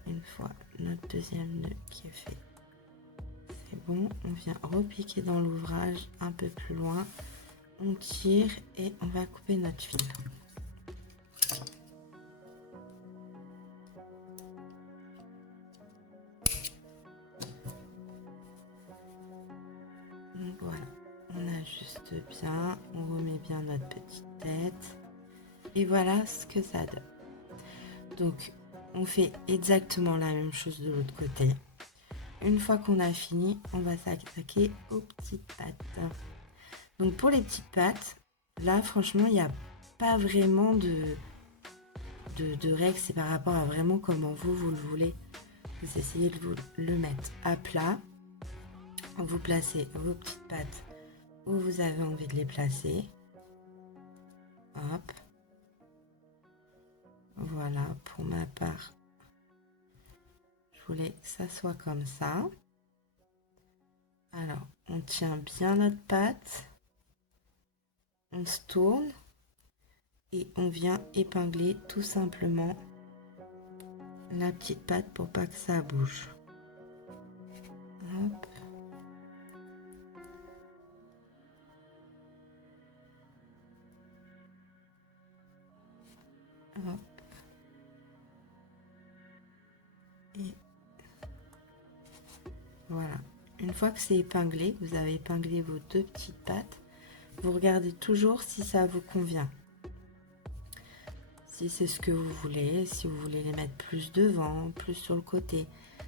Une fois notre deuxième nœud qui est fait, c'est bon. On vient repiquer dans l'ouvrage un peu plus loin. On tire et on va couper notre fil. Donc voilà, on ajuste bien, on remet bien notre petite tête. Et voilà ce que ça donne. Donc, on fait exactement la même chose de l'autre côté. Une fois qu'on a fini, on va s'attaquer aux petites pattes. Donc pour les petites pattes, là franchement, il n'y a pas vraiment de règles. C'est par rapport à vraiment comment vous le voulez. Vous essayez de vous le mettre à plat. Vous placez vos petites pattes où vous avez envie de les placer. Hop. Voilà, pour ma part, je voulais que ça soit comme ça. Alors, on tient bien notre patte. On se tourne. Et on vient épingler tout simplement la petite patte pour pas que ça bouge. Hop. Hop. Et voilà. Une fois que c'est épinglé, vous avez épinglé vos deux petites pattes, vous regardez toujours si ça vous convient. Si c'est ce que vous voulez, si vous voulez les mettre plus devant, plus sur le côté.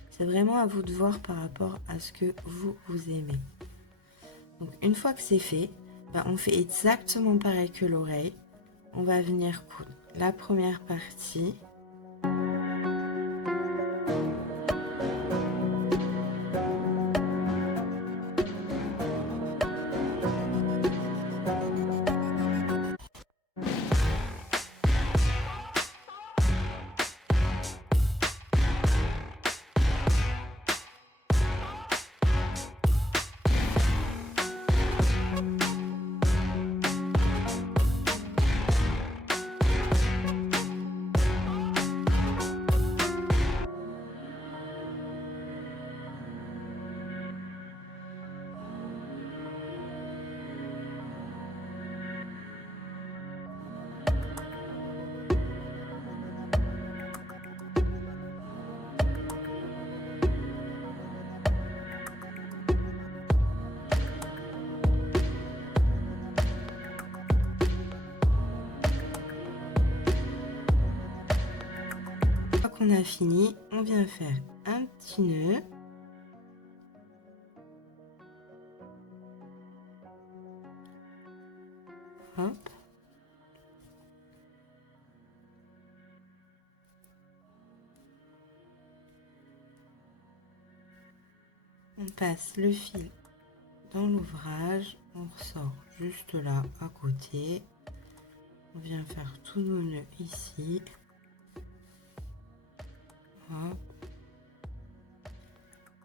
C'est vraiment à vous de voir par rapport à ce que vous aimez. Donc une fois que c'est fait, on fait exactement pareil que l'oreille. On va venir coudre la première partie. On a fini, on vient faire un petit nœud. Hop. On passe le fil dans l'ouvrage, on ressort juste là à côté. On vient faire tous nos nœuds ici. Hop.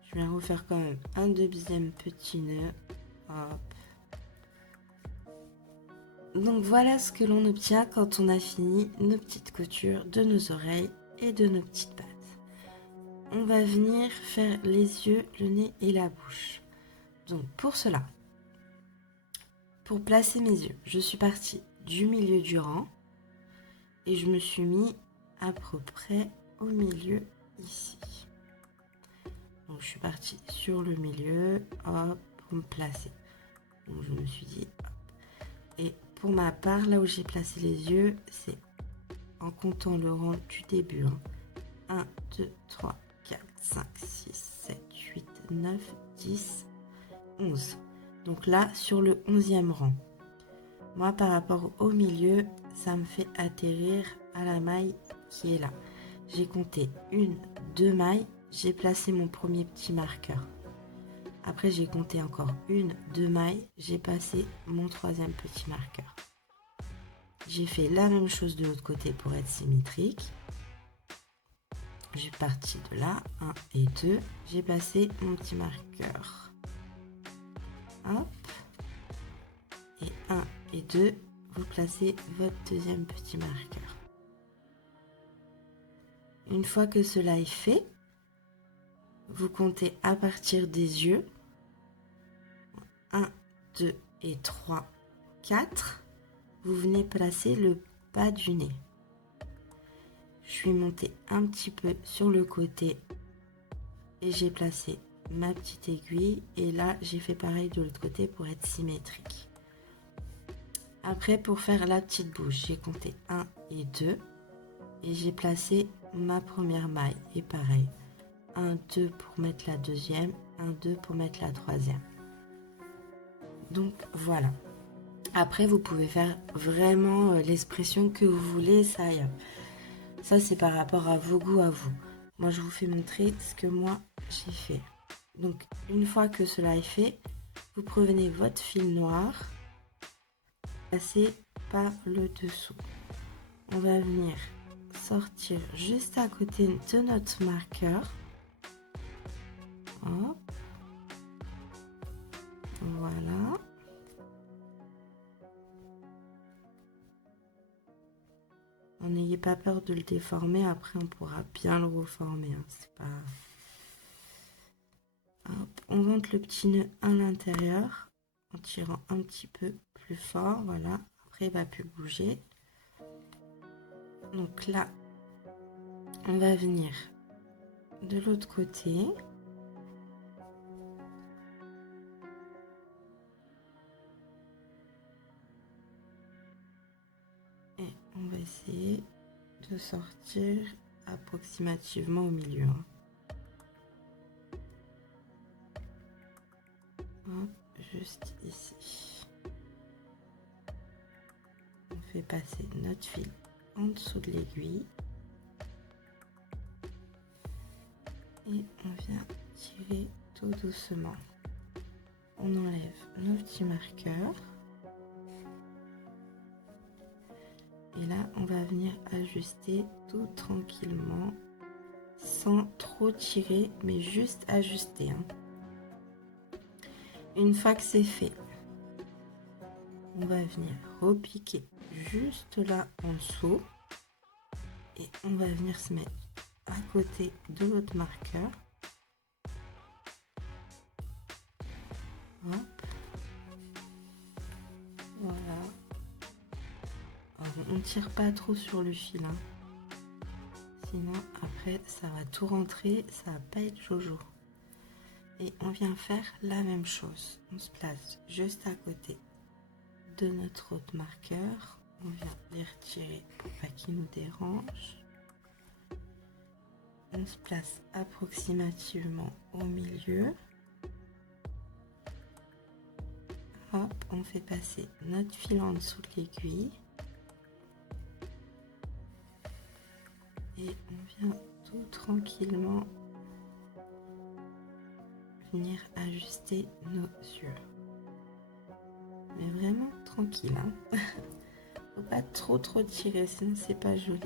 Je viens refaire quand même un deuxième petit nœud. Hop. Donc voilà ce que l'on obtient quand on a fini nos petites coutures de nos oreilles et de nos petites pattes. On va venir faire les yeux, le nez et la bouche. Donc pour cela, pour placer mes yeux, je suis partie du milieu du rang. et je me suis mis à peu près au milieu ici. Donc je suis partie sur le milieu, hop, pour me placer. Donc je me suis dit, hop. Et pour ma part, là où j'ai placé les yeux, c'est en comptant le rang du début. 1, 2, 3, 4, 5, 6, 7, 8, 9, 10, 11. Donc là, sur le 11e rang. Moi, par rapport au milieu, ça me fait atterrir à la maille qui est là. J'ai compté 1, 2 mailles. J'ai placé mon premier petit marqueur. Après, j'ai compté encore 1, 2 mailles. J'ai passé mon 3e petit marqueur. J'ai fait la même chose de l'autre côté pour être symétrique. J'ai parti de là, 1 et 2. J'ai placé mon petit marqueur. Hop. Et 1 et 2, vous placez votre deuxième petit marqueur. Une fois que cela est fait, vous comptez à partir des yeux. 1, 2 et 3, 4. Vous venez placer le bas du nez. Je suis montée un petit peu sur le côté et j'ai placé ma petite aiguille. Et là, j'ai fait pareil de l'autre côté pour être symétrique. Après, pour faire la petite bouche, j'ai compté 1 et 2. Et j'ai placé ma première maille. Et pareil, 1, 2 pour mettre la deuxième, 1, 2 pour mettre la troisième. Donc, voilà. Après, vous pouvez faire vraiment l'expression que vous voulez. Ça, c'est par rapport à vos goûts à vous. Moi, je vous fais montrer ce que moi, j'ai fait. Donc, une fois que cela est fait, vous prenez votre fil noir, passez par le dessous. On va venir sortir juste à côté de notre marqueur. Hop. Voilà. N'ayez pas peur de le déformer, après on pourra bien le reformer. C'est pas... Hop. On rentre le petit nœud à l'intérieur en tirant un petit peu plus fort. Voilà. Après il ne va plus bouger. Donc là, on va venir de l'autre côté. Et on va essayer de sortir approximativement au milieu. Hop, juste ici. On fait passer notre fil en dessous de l'aiguille. Et on vient tirer tout doucement. On enlève nos petits marqueurs. Et là, on va venir ajuster tout tranquillement, sans trop tirer, mais juste ajuster. Une fois que c'est fait, on va venir repiquer juste là en dessous. Et on va venir se mettre à côté de l'autre marqueur. Hop. Voilà. Alors, on ne tire pas trop sur le fil. Sinon, après, ça va tout rentrer. Ça va pas être jojo. Et on vient faire la même chose. On se place juste à côté de notre autre marqueur. On vient les retirer pour pas qu'ils nous dérangent. On se place approximativement au milieu. Hop, on fait passer notre fil en dessous de l'aiguille. Et on vient tout tranquillement venir ajuster nos yeux. Mais vraiment tranquille. Faut pas trop tirer, sinon c'est pas joli.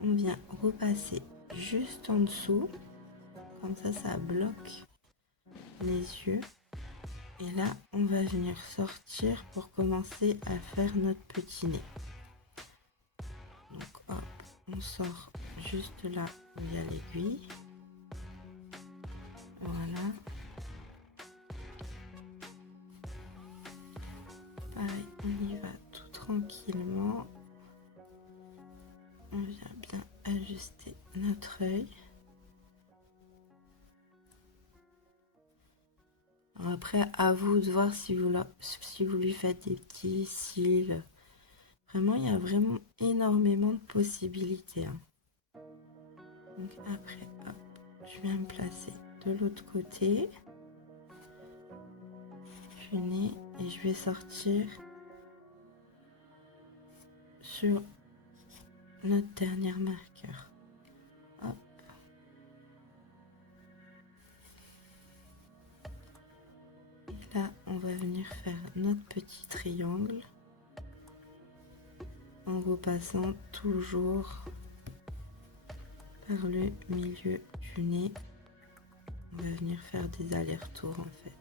On vient repasser juste en dessous. Comme ça bloque les yeux. Et là, on va venir sortir pour commencer à faire notre petit nez. Donc hop, on sort juste là où il y a l'aiguille. Voilà. Pareil, on y va tout tranquillement. notre œil. Alors après, à vous de voir si vous lui faites des petits cils. Vraiment, il y a vraiment énormément de possibilités. Hein. Donc après, hop, je viens me placer de l'autre côté. Du nez et je vais sortir sur notre dernier marqueur. Hop. Et là, on va venir faire notre petit triangle en repassant toujours par le milieu du nez. On va venir faire des allers-retours en fait.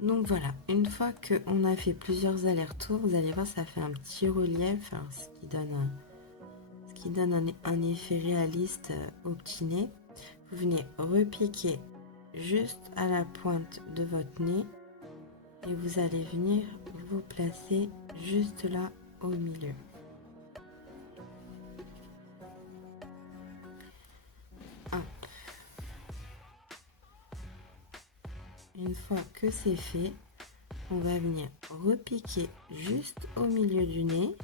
Donc voilà, une fois qu'on a fait plusieurs allers-retours, vous allez voir, ça fait un petit relief, hein, ce qui donne un effet réaliste au petit nez. Vous venez repiquer juste à la pointe de votre nez et vous allez venir vous placer juste là au milieu. Hop. Une fois que c'est fait, on va venir repiquer juste au milieu du nez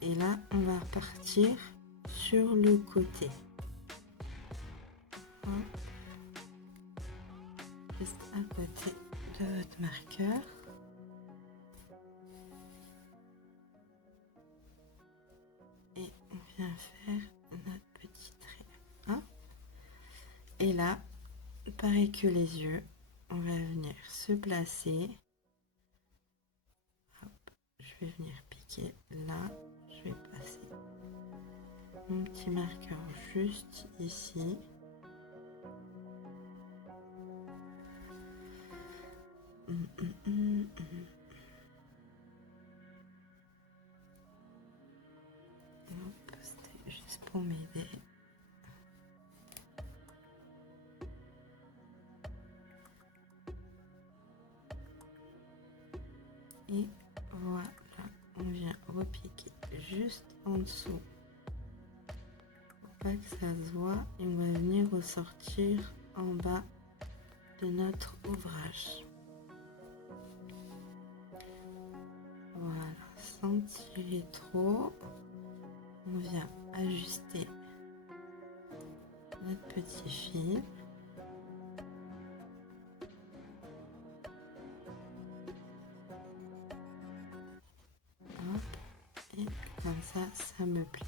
et là on va repartir sur le côté. Juste à côté de votre marqueur. Et on vient faire notre petit trait. Hop. Et là, pareil que les yeux, on va venir se placer. Hop. Je vais venir piquer là. Je vais passer mon petit marqueur juste ici. C'était juste pour m'aider. Et voilà, on vient repiquer juste en dessous. Pour pas que ça se voit. Et on va venir ressortir en bas de notre ouvrage. Voilà, sans tirer trop, on vient ajuster notre petit fil. Hop, et comme ça me plaît.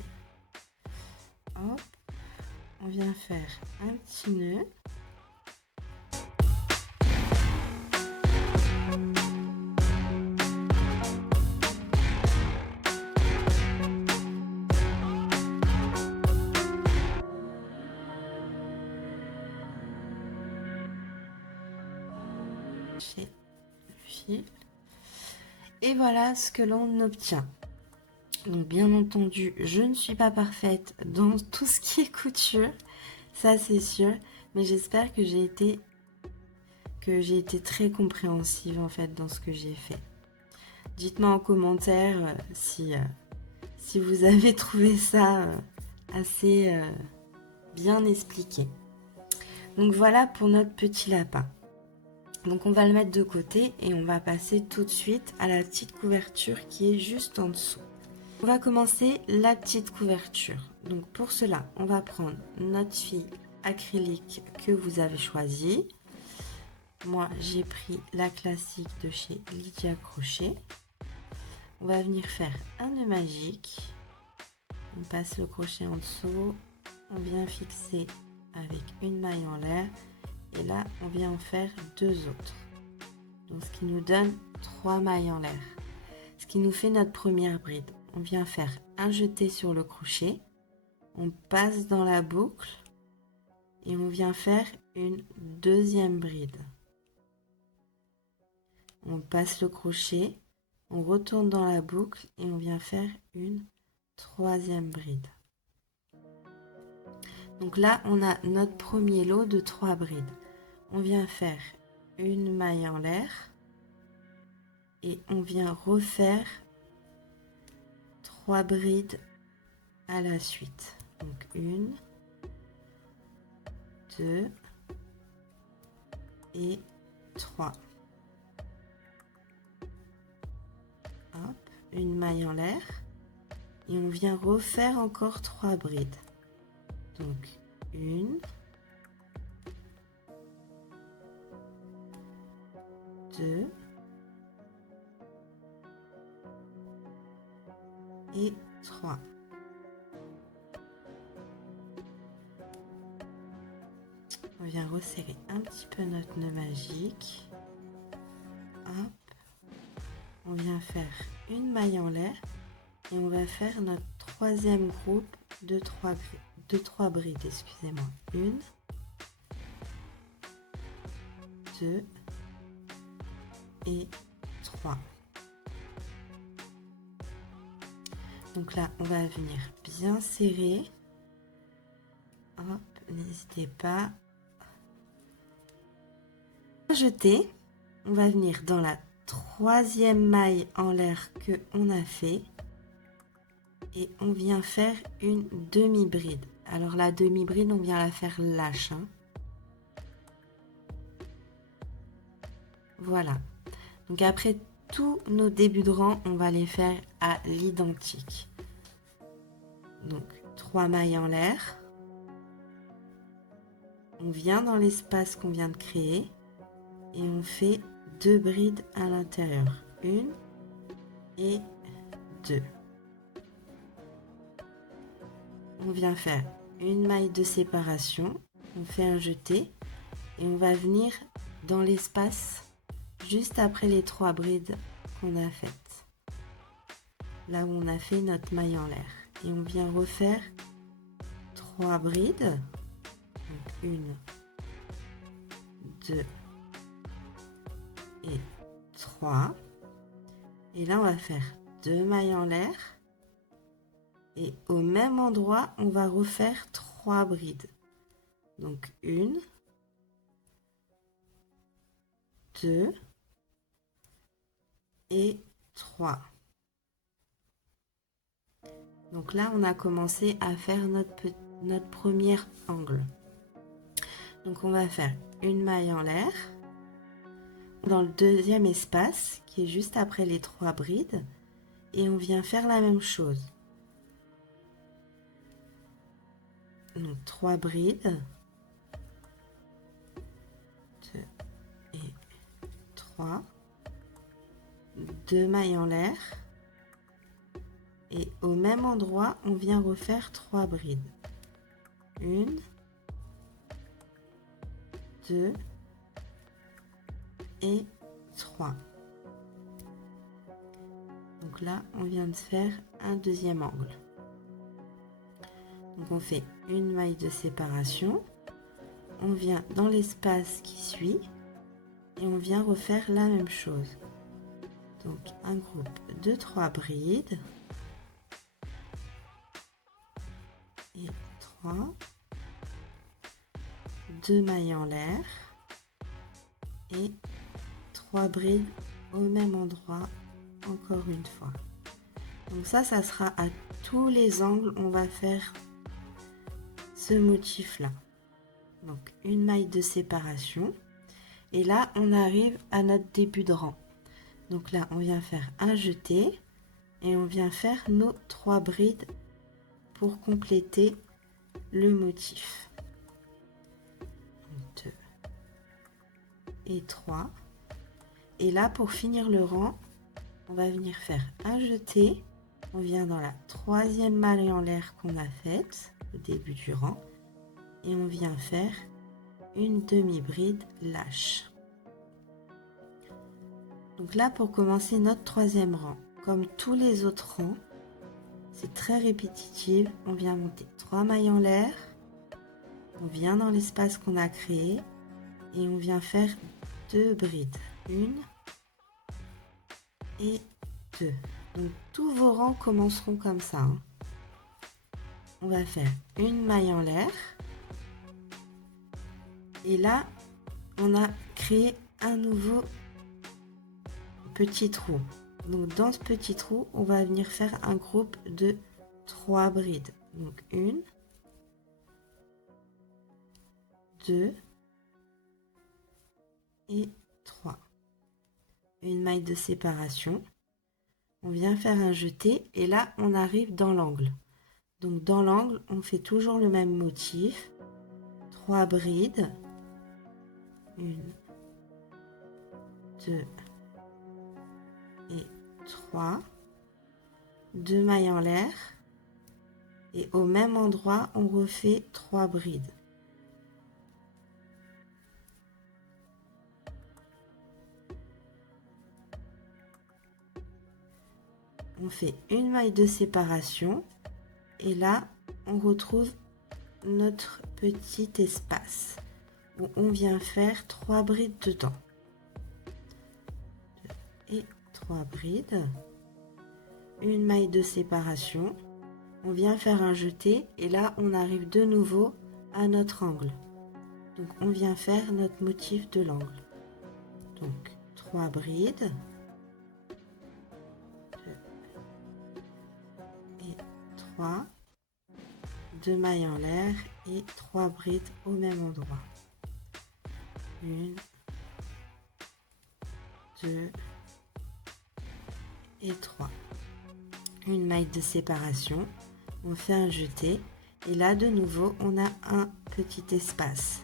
Hop, on vient faire un petit nœud. Le fil et voilà ce que l'on obtient. Donc bien entendu, je ne suis pas parfaite dans tout ce qui est couture, ça c'est sûr, mais j'espère que j'ai été très compréhensive en fait dans ce que j'ai fait. Dites-moi en commentaire si vous avez trouvé ça assez bien expliqué. Donc voilà pour notre petit lapin. Donc on va le mettre de côté et on va passer tout de suite à la petite couverture qui est juste en dessous. On va commencer la petite couverture. Donc pour cela, on va prendre notre fil acrylique que vous avez choisi. Moi, j'ai pris la classique de chez Lydia Crochet. On va venir faire un nœud magique. On passe le crochet en dessous. On vient fixer avec une maille en l'air. Et là, on vient en faire 2 autres. Donc, ce qui nous donne 3 mailles en l'air. Ce qui nous fait notre première bride. On vient faire un jeté sur le crochet. On passe dans la boucle. Et on vient faire une deuxième bride. On passe le crochet. On retourne dans la boucle. Et on vient faire une troisième bride. Donc là, on a notre premier lot de 3 brides. On vient faire une maille en l'air et on vient refaire 3 brides à la suite. Donc 1, 2 et 3. Hop, une maille en l'air et on vient refaire encore 3 brides. Donc 1, 2 et 3. On vient resserrer un petit peu notre nœud magique. Hop. On vient faire une maille en l'air et on va faire notre troisième groupe de 3 brides, excusez-moi. 1, 2 et 3. Donc là, on va venir bien serrer. Hop, n'hésitez pas. Jeter. On va venir dans la troisième maille en l'air que on a fait. Et on vient faire une demi-bride. Alors la demi-bride, on vient la faire lâche. Voilà. Donc après tous nos débuts de rang, on va les faire à l'identique. Donc 3 mailles en l'air. On vient dans l'espace qu'on vient de créer et on fait 2 brides à l'intérieur. 1 et 2. On vient faire une maille de séparation. On fait un jeté et on va venir dans l'espace juste après les 3 brides qu'on a faites. Là où on a fait notre maille en l'air. Et on vient refaire 3 brides. Donc 1, 2 et 3. Et là, on va faire 2 mailles en l'air. Et au même endroit, on va refaire 3 brides. Donc 1, 2 et 3. Donc là, on a commencé à faire notre premier angle. Donc on va faire une maille en l'air dans le deuxième espace qui est juste après les 3 brides et on vient faire la même chose. Donc 3 brides, 2 et 3, 2 mailles en l'air et au même endroit on vient refaire 3 brides. 1, 2 et 3. Donc là on vient de faire un deuxième angle. Donc on fait une maille de séparation, on vient dans l'espace qui suit et on vient refaire la même chose. Donc un groupe de 3 brides et 3, 2 mailles en l'air et 3 brides au même endroit encore une fois. Donc ça sera à tous les angles, on va faire ce motif là. Donc une maille de séparation Et là, on arrive à notre début de rang. Donc là, on vient faire un jeté et on vient faire nos 3 brides pour compléter le motif. 2 et 3. Et là, pour finir le rang, on va venir faire un jeté. On vient dans la 3e maille en l'air qu'on a faite au début du rang et on vient faire une demi-bride lâche. Donc là, pour commencer notre 3e rang, comme tous les autres rangs, c'est très répétitif. On vient monter 3 mailles en l'air, on vient dans l'espace qu'on a créé et on vient faire 2 brides, 1 et 2. Donc tous vos rangs commenceront comme ça, hein. On va faire une maille en l'air et là on a créé un nouveau petit trou. Donc dans ce petit trou on va venir faire un groupe de 3 brides. Donc 1, 2 et 3. Une maille de séparation. On vient faire un jeté et là on arrive dans l'angle. Donc dans l'angle on fait toujours le même motif. 3 brides. 1, 2 et 3. 2 mailles en l'air. Et au même endroit on refait 3 brides. On fait une maille de séparation et là on retrouve notre petit espace où on vient faire 3 brides dedans. 2 et 3 brides, une maille de séparation, on vient faire un jeté et là on arrive de nouveau à notre angle. Donc on vient faire notre motif de l'angle. Donc 3 brides. 3, 2 mailles en l'air et 3 brides au même endroit. 1, 2 et 3. Une maille de séparation, on fait un jeté et là de nouveau on a un petit espace.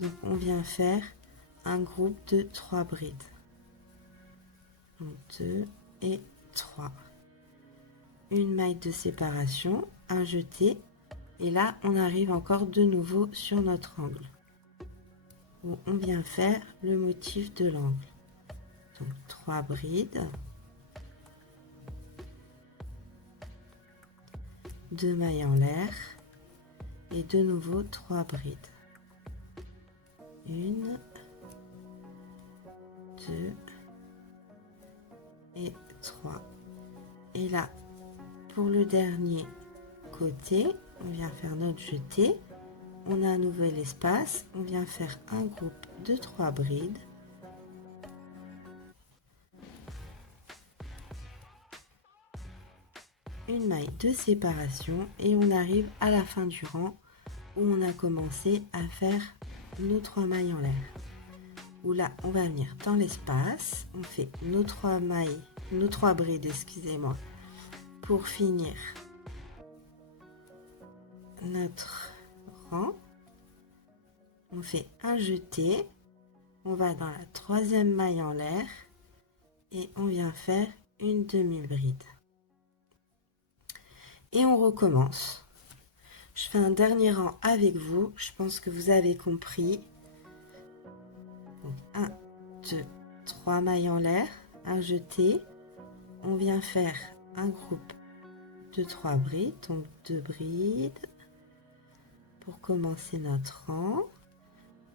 Donc on vient faire un groupe de 3 brides. 2 et 3. Une maille de séparation, un jeté et là on arrive encore de nouveau sur notre angle où on vient faire le motif de l'angle. Donc 3 brides, 2 mailles en l'air et de nouveau 3 brides. 1, 2 et 3. Et là pour le dernier côté, on vient faire notre jeté. On a un nouvel espace. On vient faire un groupe de 3 brides. Une maille de séparation et on arrive à la fin du rang où on a commencé à faire nos 3 mailles en l'air. Où là, on va venir dans l'espace. On fait nos 3 mailles, nos 3 brides, excusez-moi. Pour finir notre rang, on fait un jeté, on va dans la 3e maille en l'air et on vient faire une demi-bride. Et on recommence. Je fais un dernier rang avec vous, je pense que vous avez compris. Donc 1, 2, 3 mailles en l'air, un jeté, on vient faire un groupe de 3 brides, donc 2 brides pour commencer notre rang,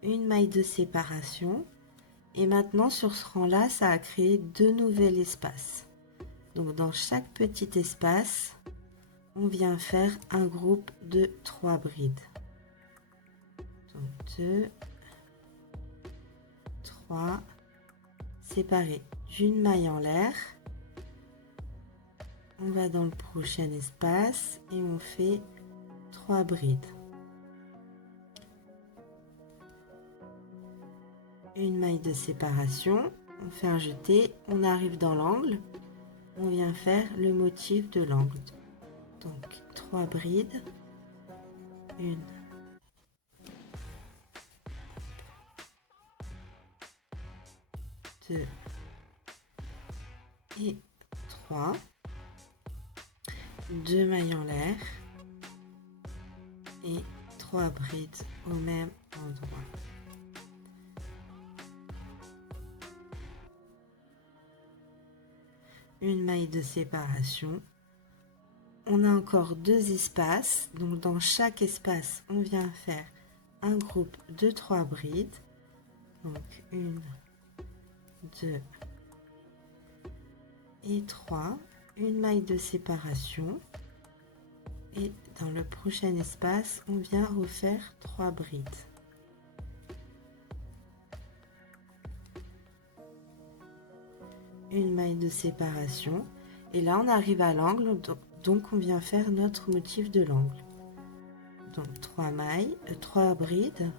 une maille de séparation et maintenant sur ce rang là ça a créé 2 nouveaux espaces. Donc dans chaque petit espace on vient faire un groupe de 3 brides. Donc 2, 3 séparés d'une maille en l'air. On va dans le prochain espace et on fait 3 brides. une maille de séparation, on fait un jeté, on arrive dans l'angle, on vient faire le motif de l'angle. Donc 3 brides, 1, 2 et 3, 2 mailles en l'air et 3 brides au même endroit. Une maille de séparation. On a encore 2 espaces, donc dans chaque espace, on vient faire un groupe de 3 brides. Donc 1, 2 et 3. Une maille de séparation. Et dans le prochain espace, on vient refaire 3 brides. Une maille de séparation. Et là, on arrive à l'angle, donc on vient faire notre motif de l'angle. Donc 3 mailles, 3 brides.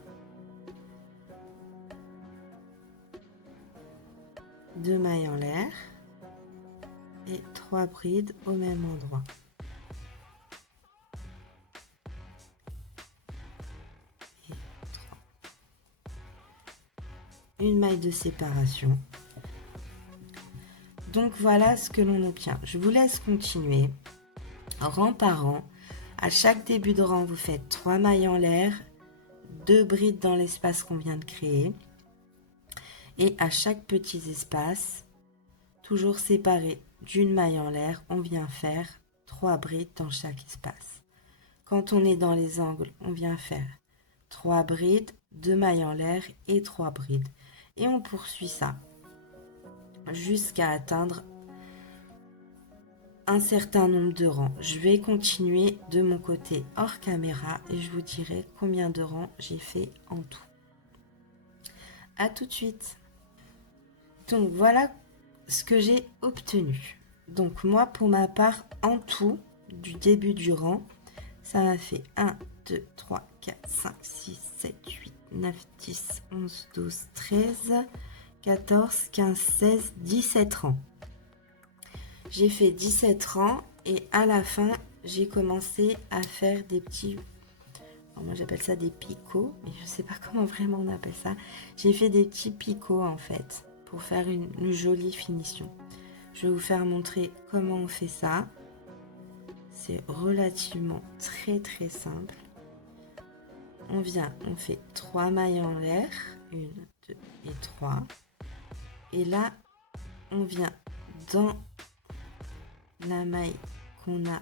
2 mailles en l'air et 3 brides au même endroit. Et 3. Une maille de séparation. Donc voilà ce que l'on obtient. Je vous laisse continuer rang par rang. À chaque début de rang, vous faites 3 mailles en l'air, 2 brides dans l'espace qu'on vient de créer. Et à chaque petit espace, toujours séparé d'une maille en l'air, on vient faire 3 brides dans chaque espace. Quand on est dans les angles, on vient faire 3 brides, 2 mailles en l'air et 3 brides. Et on poursuit ça jusqu'à atteindre un certain nombre de rangs. Je vais continuer de mon côté hors caméra et je vous dirai combien de rangs j'ai fait en tout. À tout de suite. Donc voilà ce que j'ai obtenu. Donc moi pour ma part en tout du début du rang, ça m'a fait 1, 2, 3, 4, 5, 6, 7, 8, 9, 10, 11, 12, 13, 14, 15, 16, 17 rangs. J'ai fait 17 rangs et à la fin, j'ai commencé à faire des petits... Alors moi j'appelle ça des picots, mais je ne sais pas comment vraiment on appelle ça. J'ai fait des petits picots en fait, pour faire une jolie finition. Je vais vous faire montrer comment on fait ça. C'est relativement très simple. On fait 3 mailles en l'air, 1, 2 et 3. Et là, on vient dans la maille qu'on a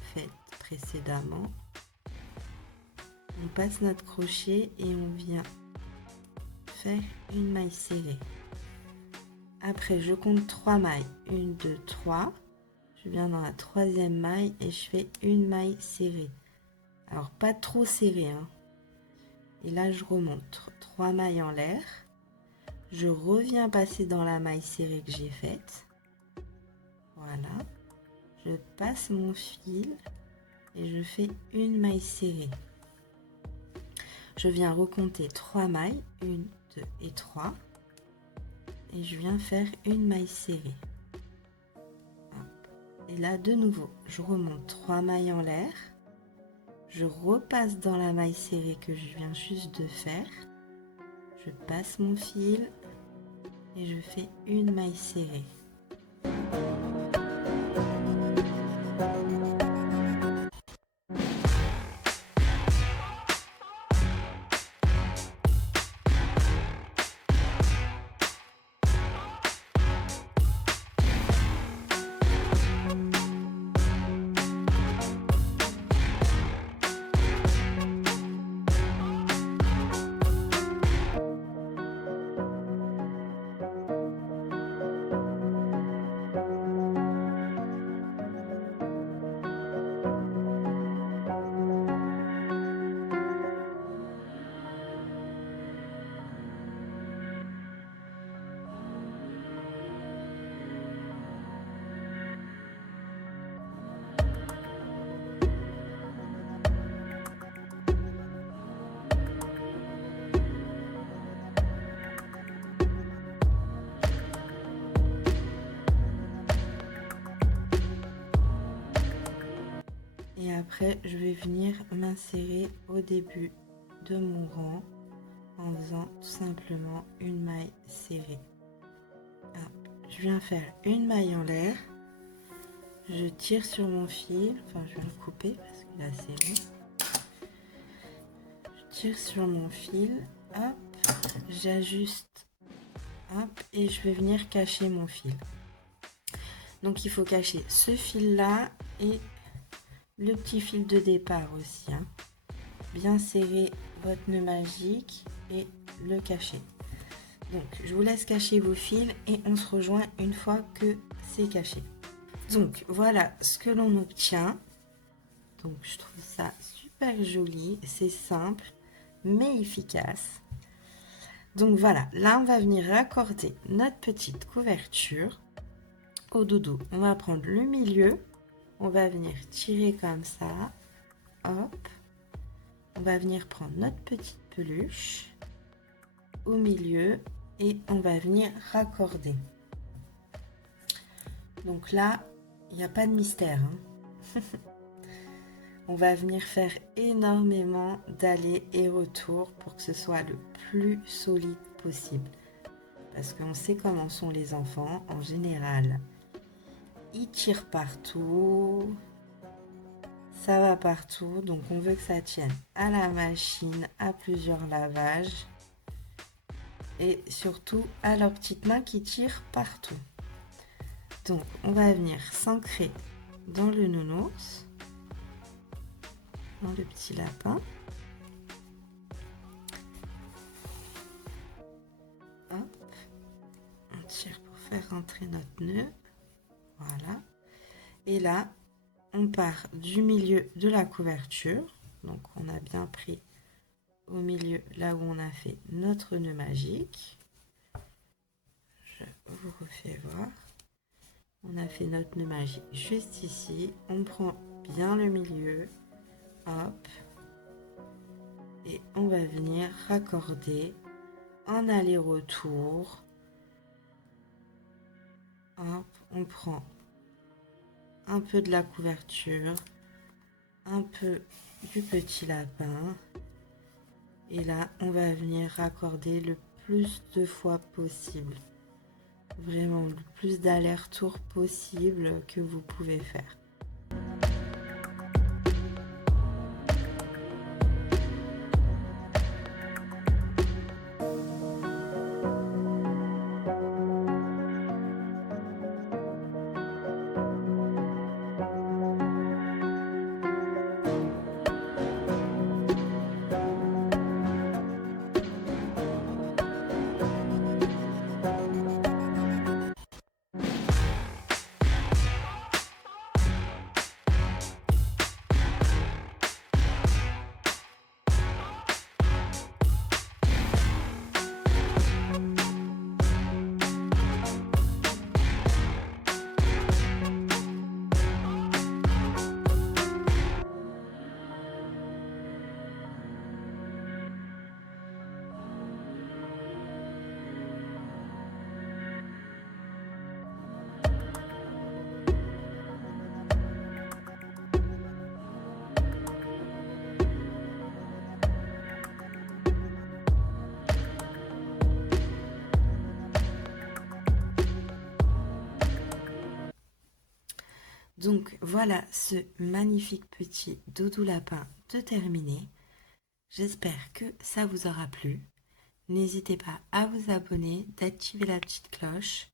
faite précédemment. On passe notre crochet et on vient faire une maille serrée. Après, je compte 3 mailles. 1, 2, 3. Je viens dans la 3e maille et je fais une maille serrée. Alors, pas trop serrée, hein. Et là, je remonte 3 mailles en l'air. Je reviens passer dans la maille serrée que j'ai faite. Voilà. Je passe mon fil et je fais une maille serrée. Je viens recompter 3 mailles. 1, 2 et 3. Et je viens faire une maille serrée. Hop. Et là, de nouveau, je remonte 3 mailles en l'air. Je repasse dans la maille serrée que je viens juste de faire. Je passe mon fil et je fais une maille serrée. après, je vais venir m'insérer au début de mon rang en faisant tout simplement une maille serrée. Hop, je viens faire une maille en l'air. Je tire sur mon fil, enfin je vais le couper parce qu'il est assez long. Je tire sur mon fil, hop, j'ajuste, hop, et je vais venir cacher mon fil. Donc il faut cacher ce fil là et le petit fil de départ aussi, hein. Bien serrer votre nœud magique et le cacher. Donc je vous laisse cacher vos fils et on se rejoint une fois que c'est caché. Donc voilà ce que l'on obtient. Donc je trouve ça super joli, c'est simple mais efficace. Donc voilà, là on va venir raccorder notre petite couverture au doudou. On va prendre le milieu, on va venir tirer comme ça, hop. On va venir prendre notre petite peluche au milieu et on va venir raccorder. Donc là, il n'y a pas de mystère, hein. On va venir faire énormément d'allers et retours pour que ce soit le plus solide possible. Parce qu'on sait comment sont les enfants en général. Ils tirent partout, ça va partout, donc on veut que ça tienne à la machine, à plusieurs lavages. Et surtout à leurs petites mains qui tirent partout. Donc on va venir s'ancrer dans le nounours, dans le petit lapin. Hop, on tire pour faire rentrer notre nœud. Voilà. Et là, on part du milieu de la couverture. Donc on a bien pris au milieu, là où on a fait notre nœud magique. Je vous refais voir. On a fait notre nœud magique juste ici. On prend bien le milieu. Hop. Et on va venir raccorder en aller-retour. Hop. On prend un peu de la couverture, un peu du petit lapin. Et là, on va venir raccorder le plus de fois possible. Vraiment le plus d'aller-retour possible que vous pouvez faire. Donc voilà ce magnifique petit doudou lapin de terminé. J'espère que ça vous aura plu. N'hésitez pas à vous abonner, d'activer la petite cloche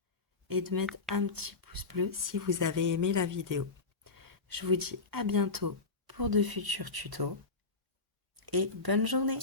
et de mettre un petit pouce bleu si vous avez aimé la vidéo. Je vous dis à bientôt pour de futurs tutos et bonne journée!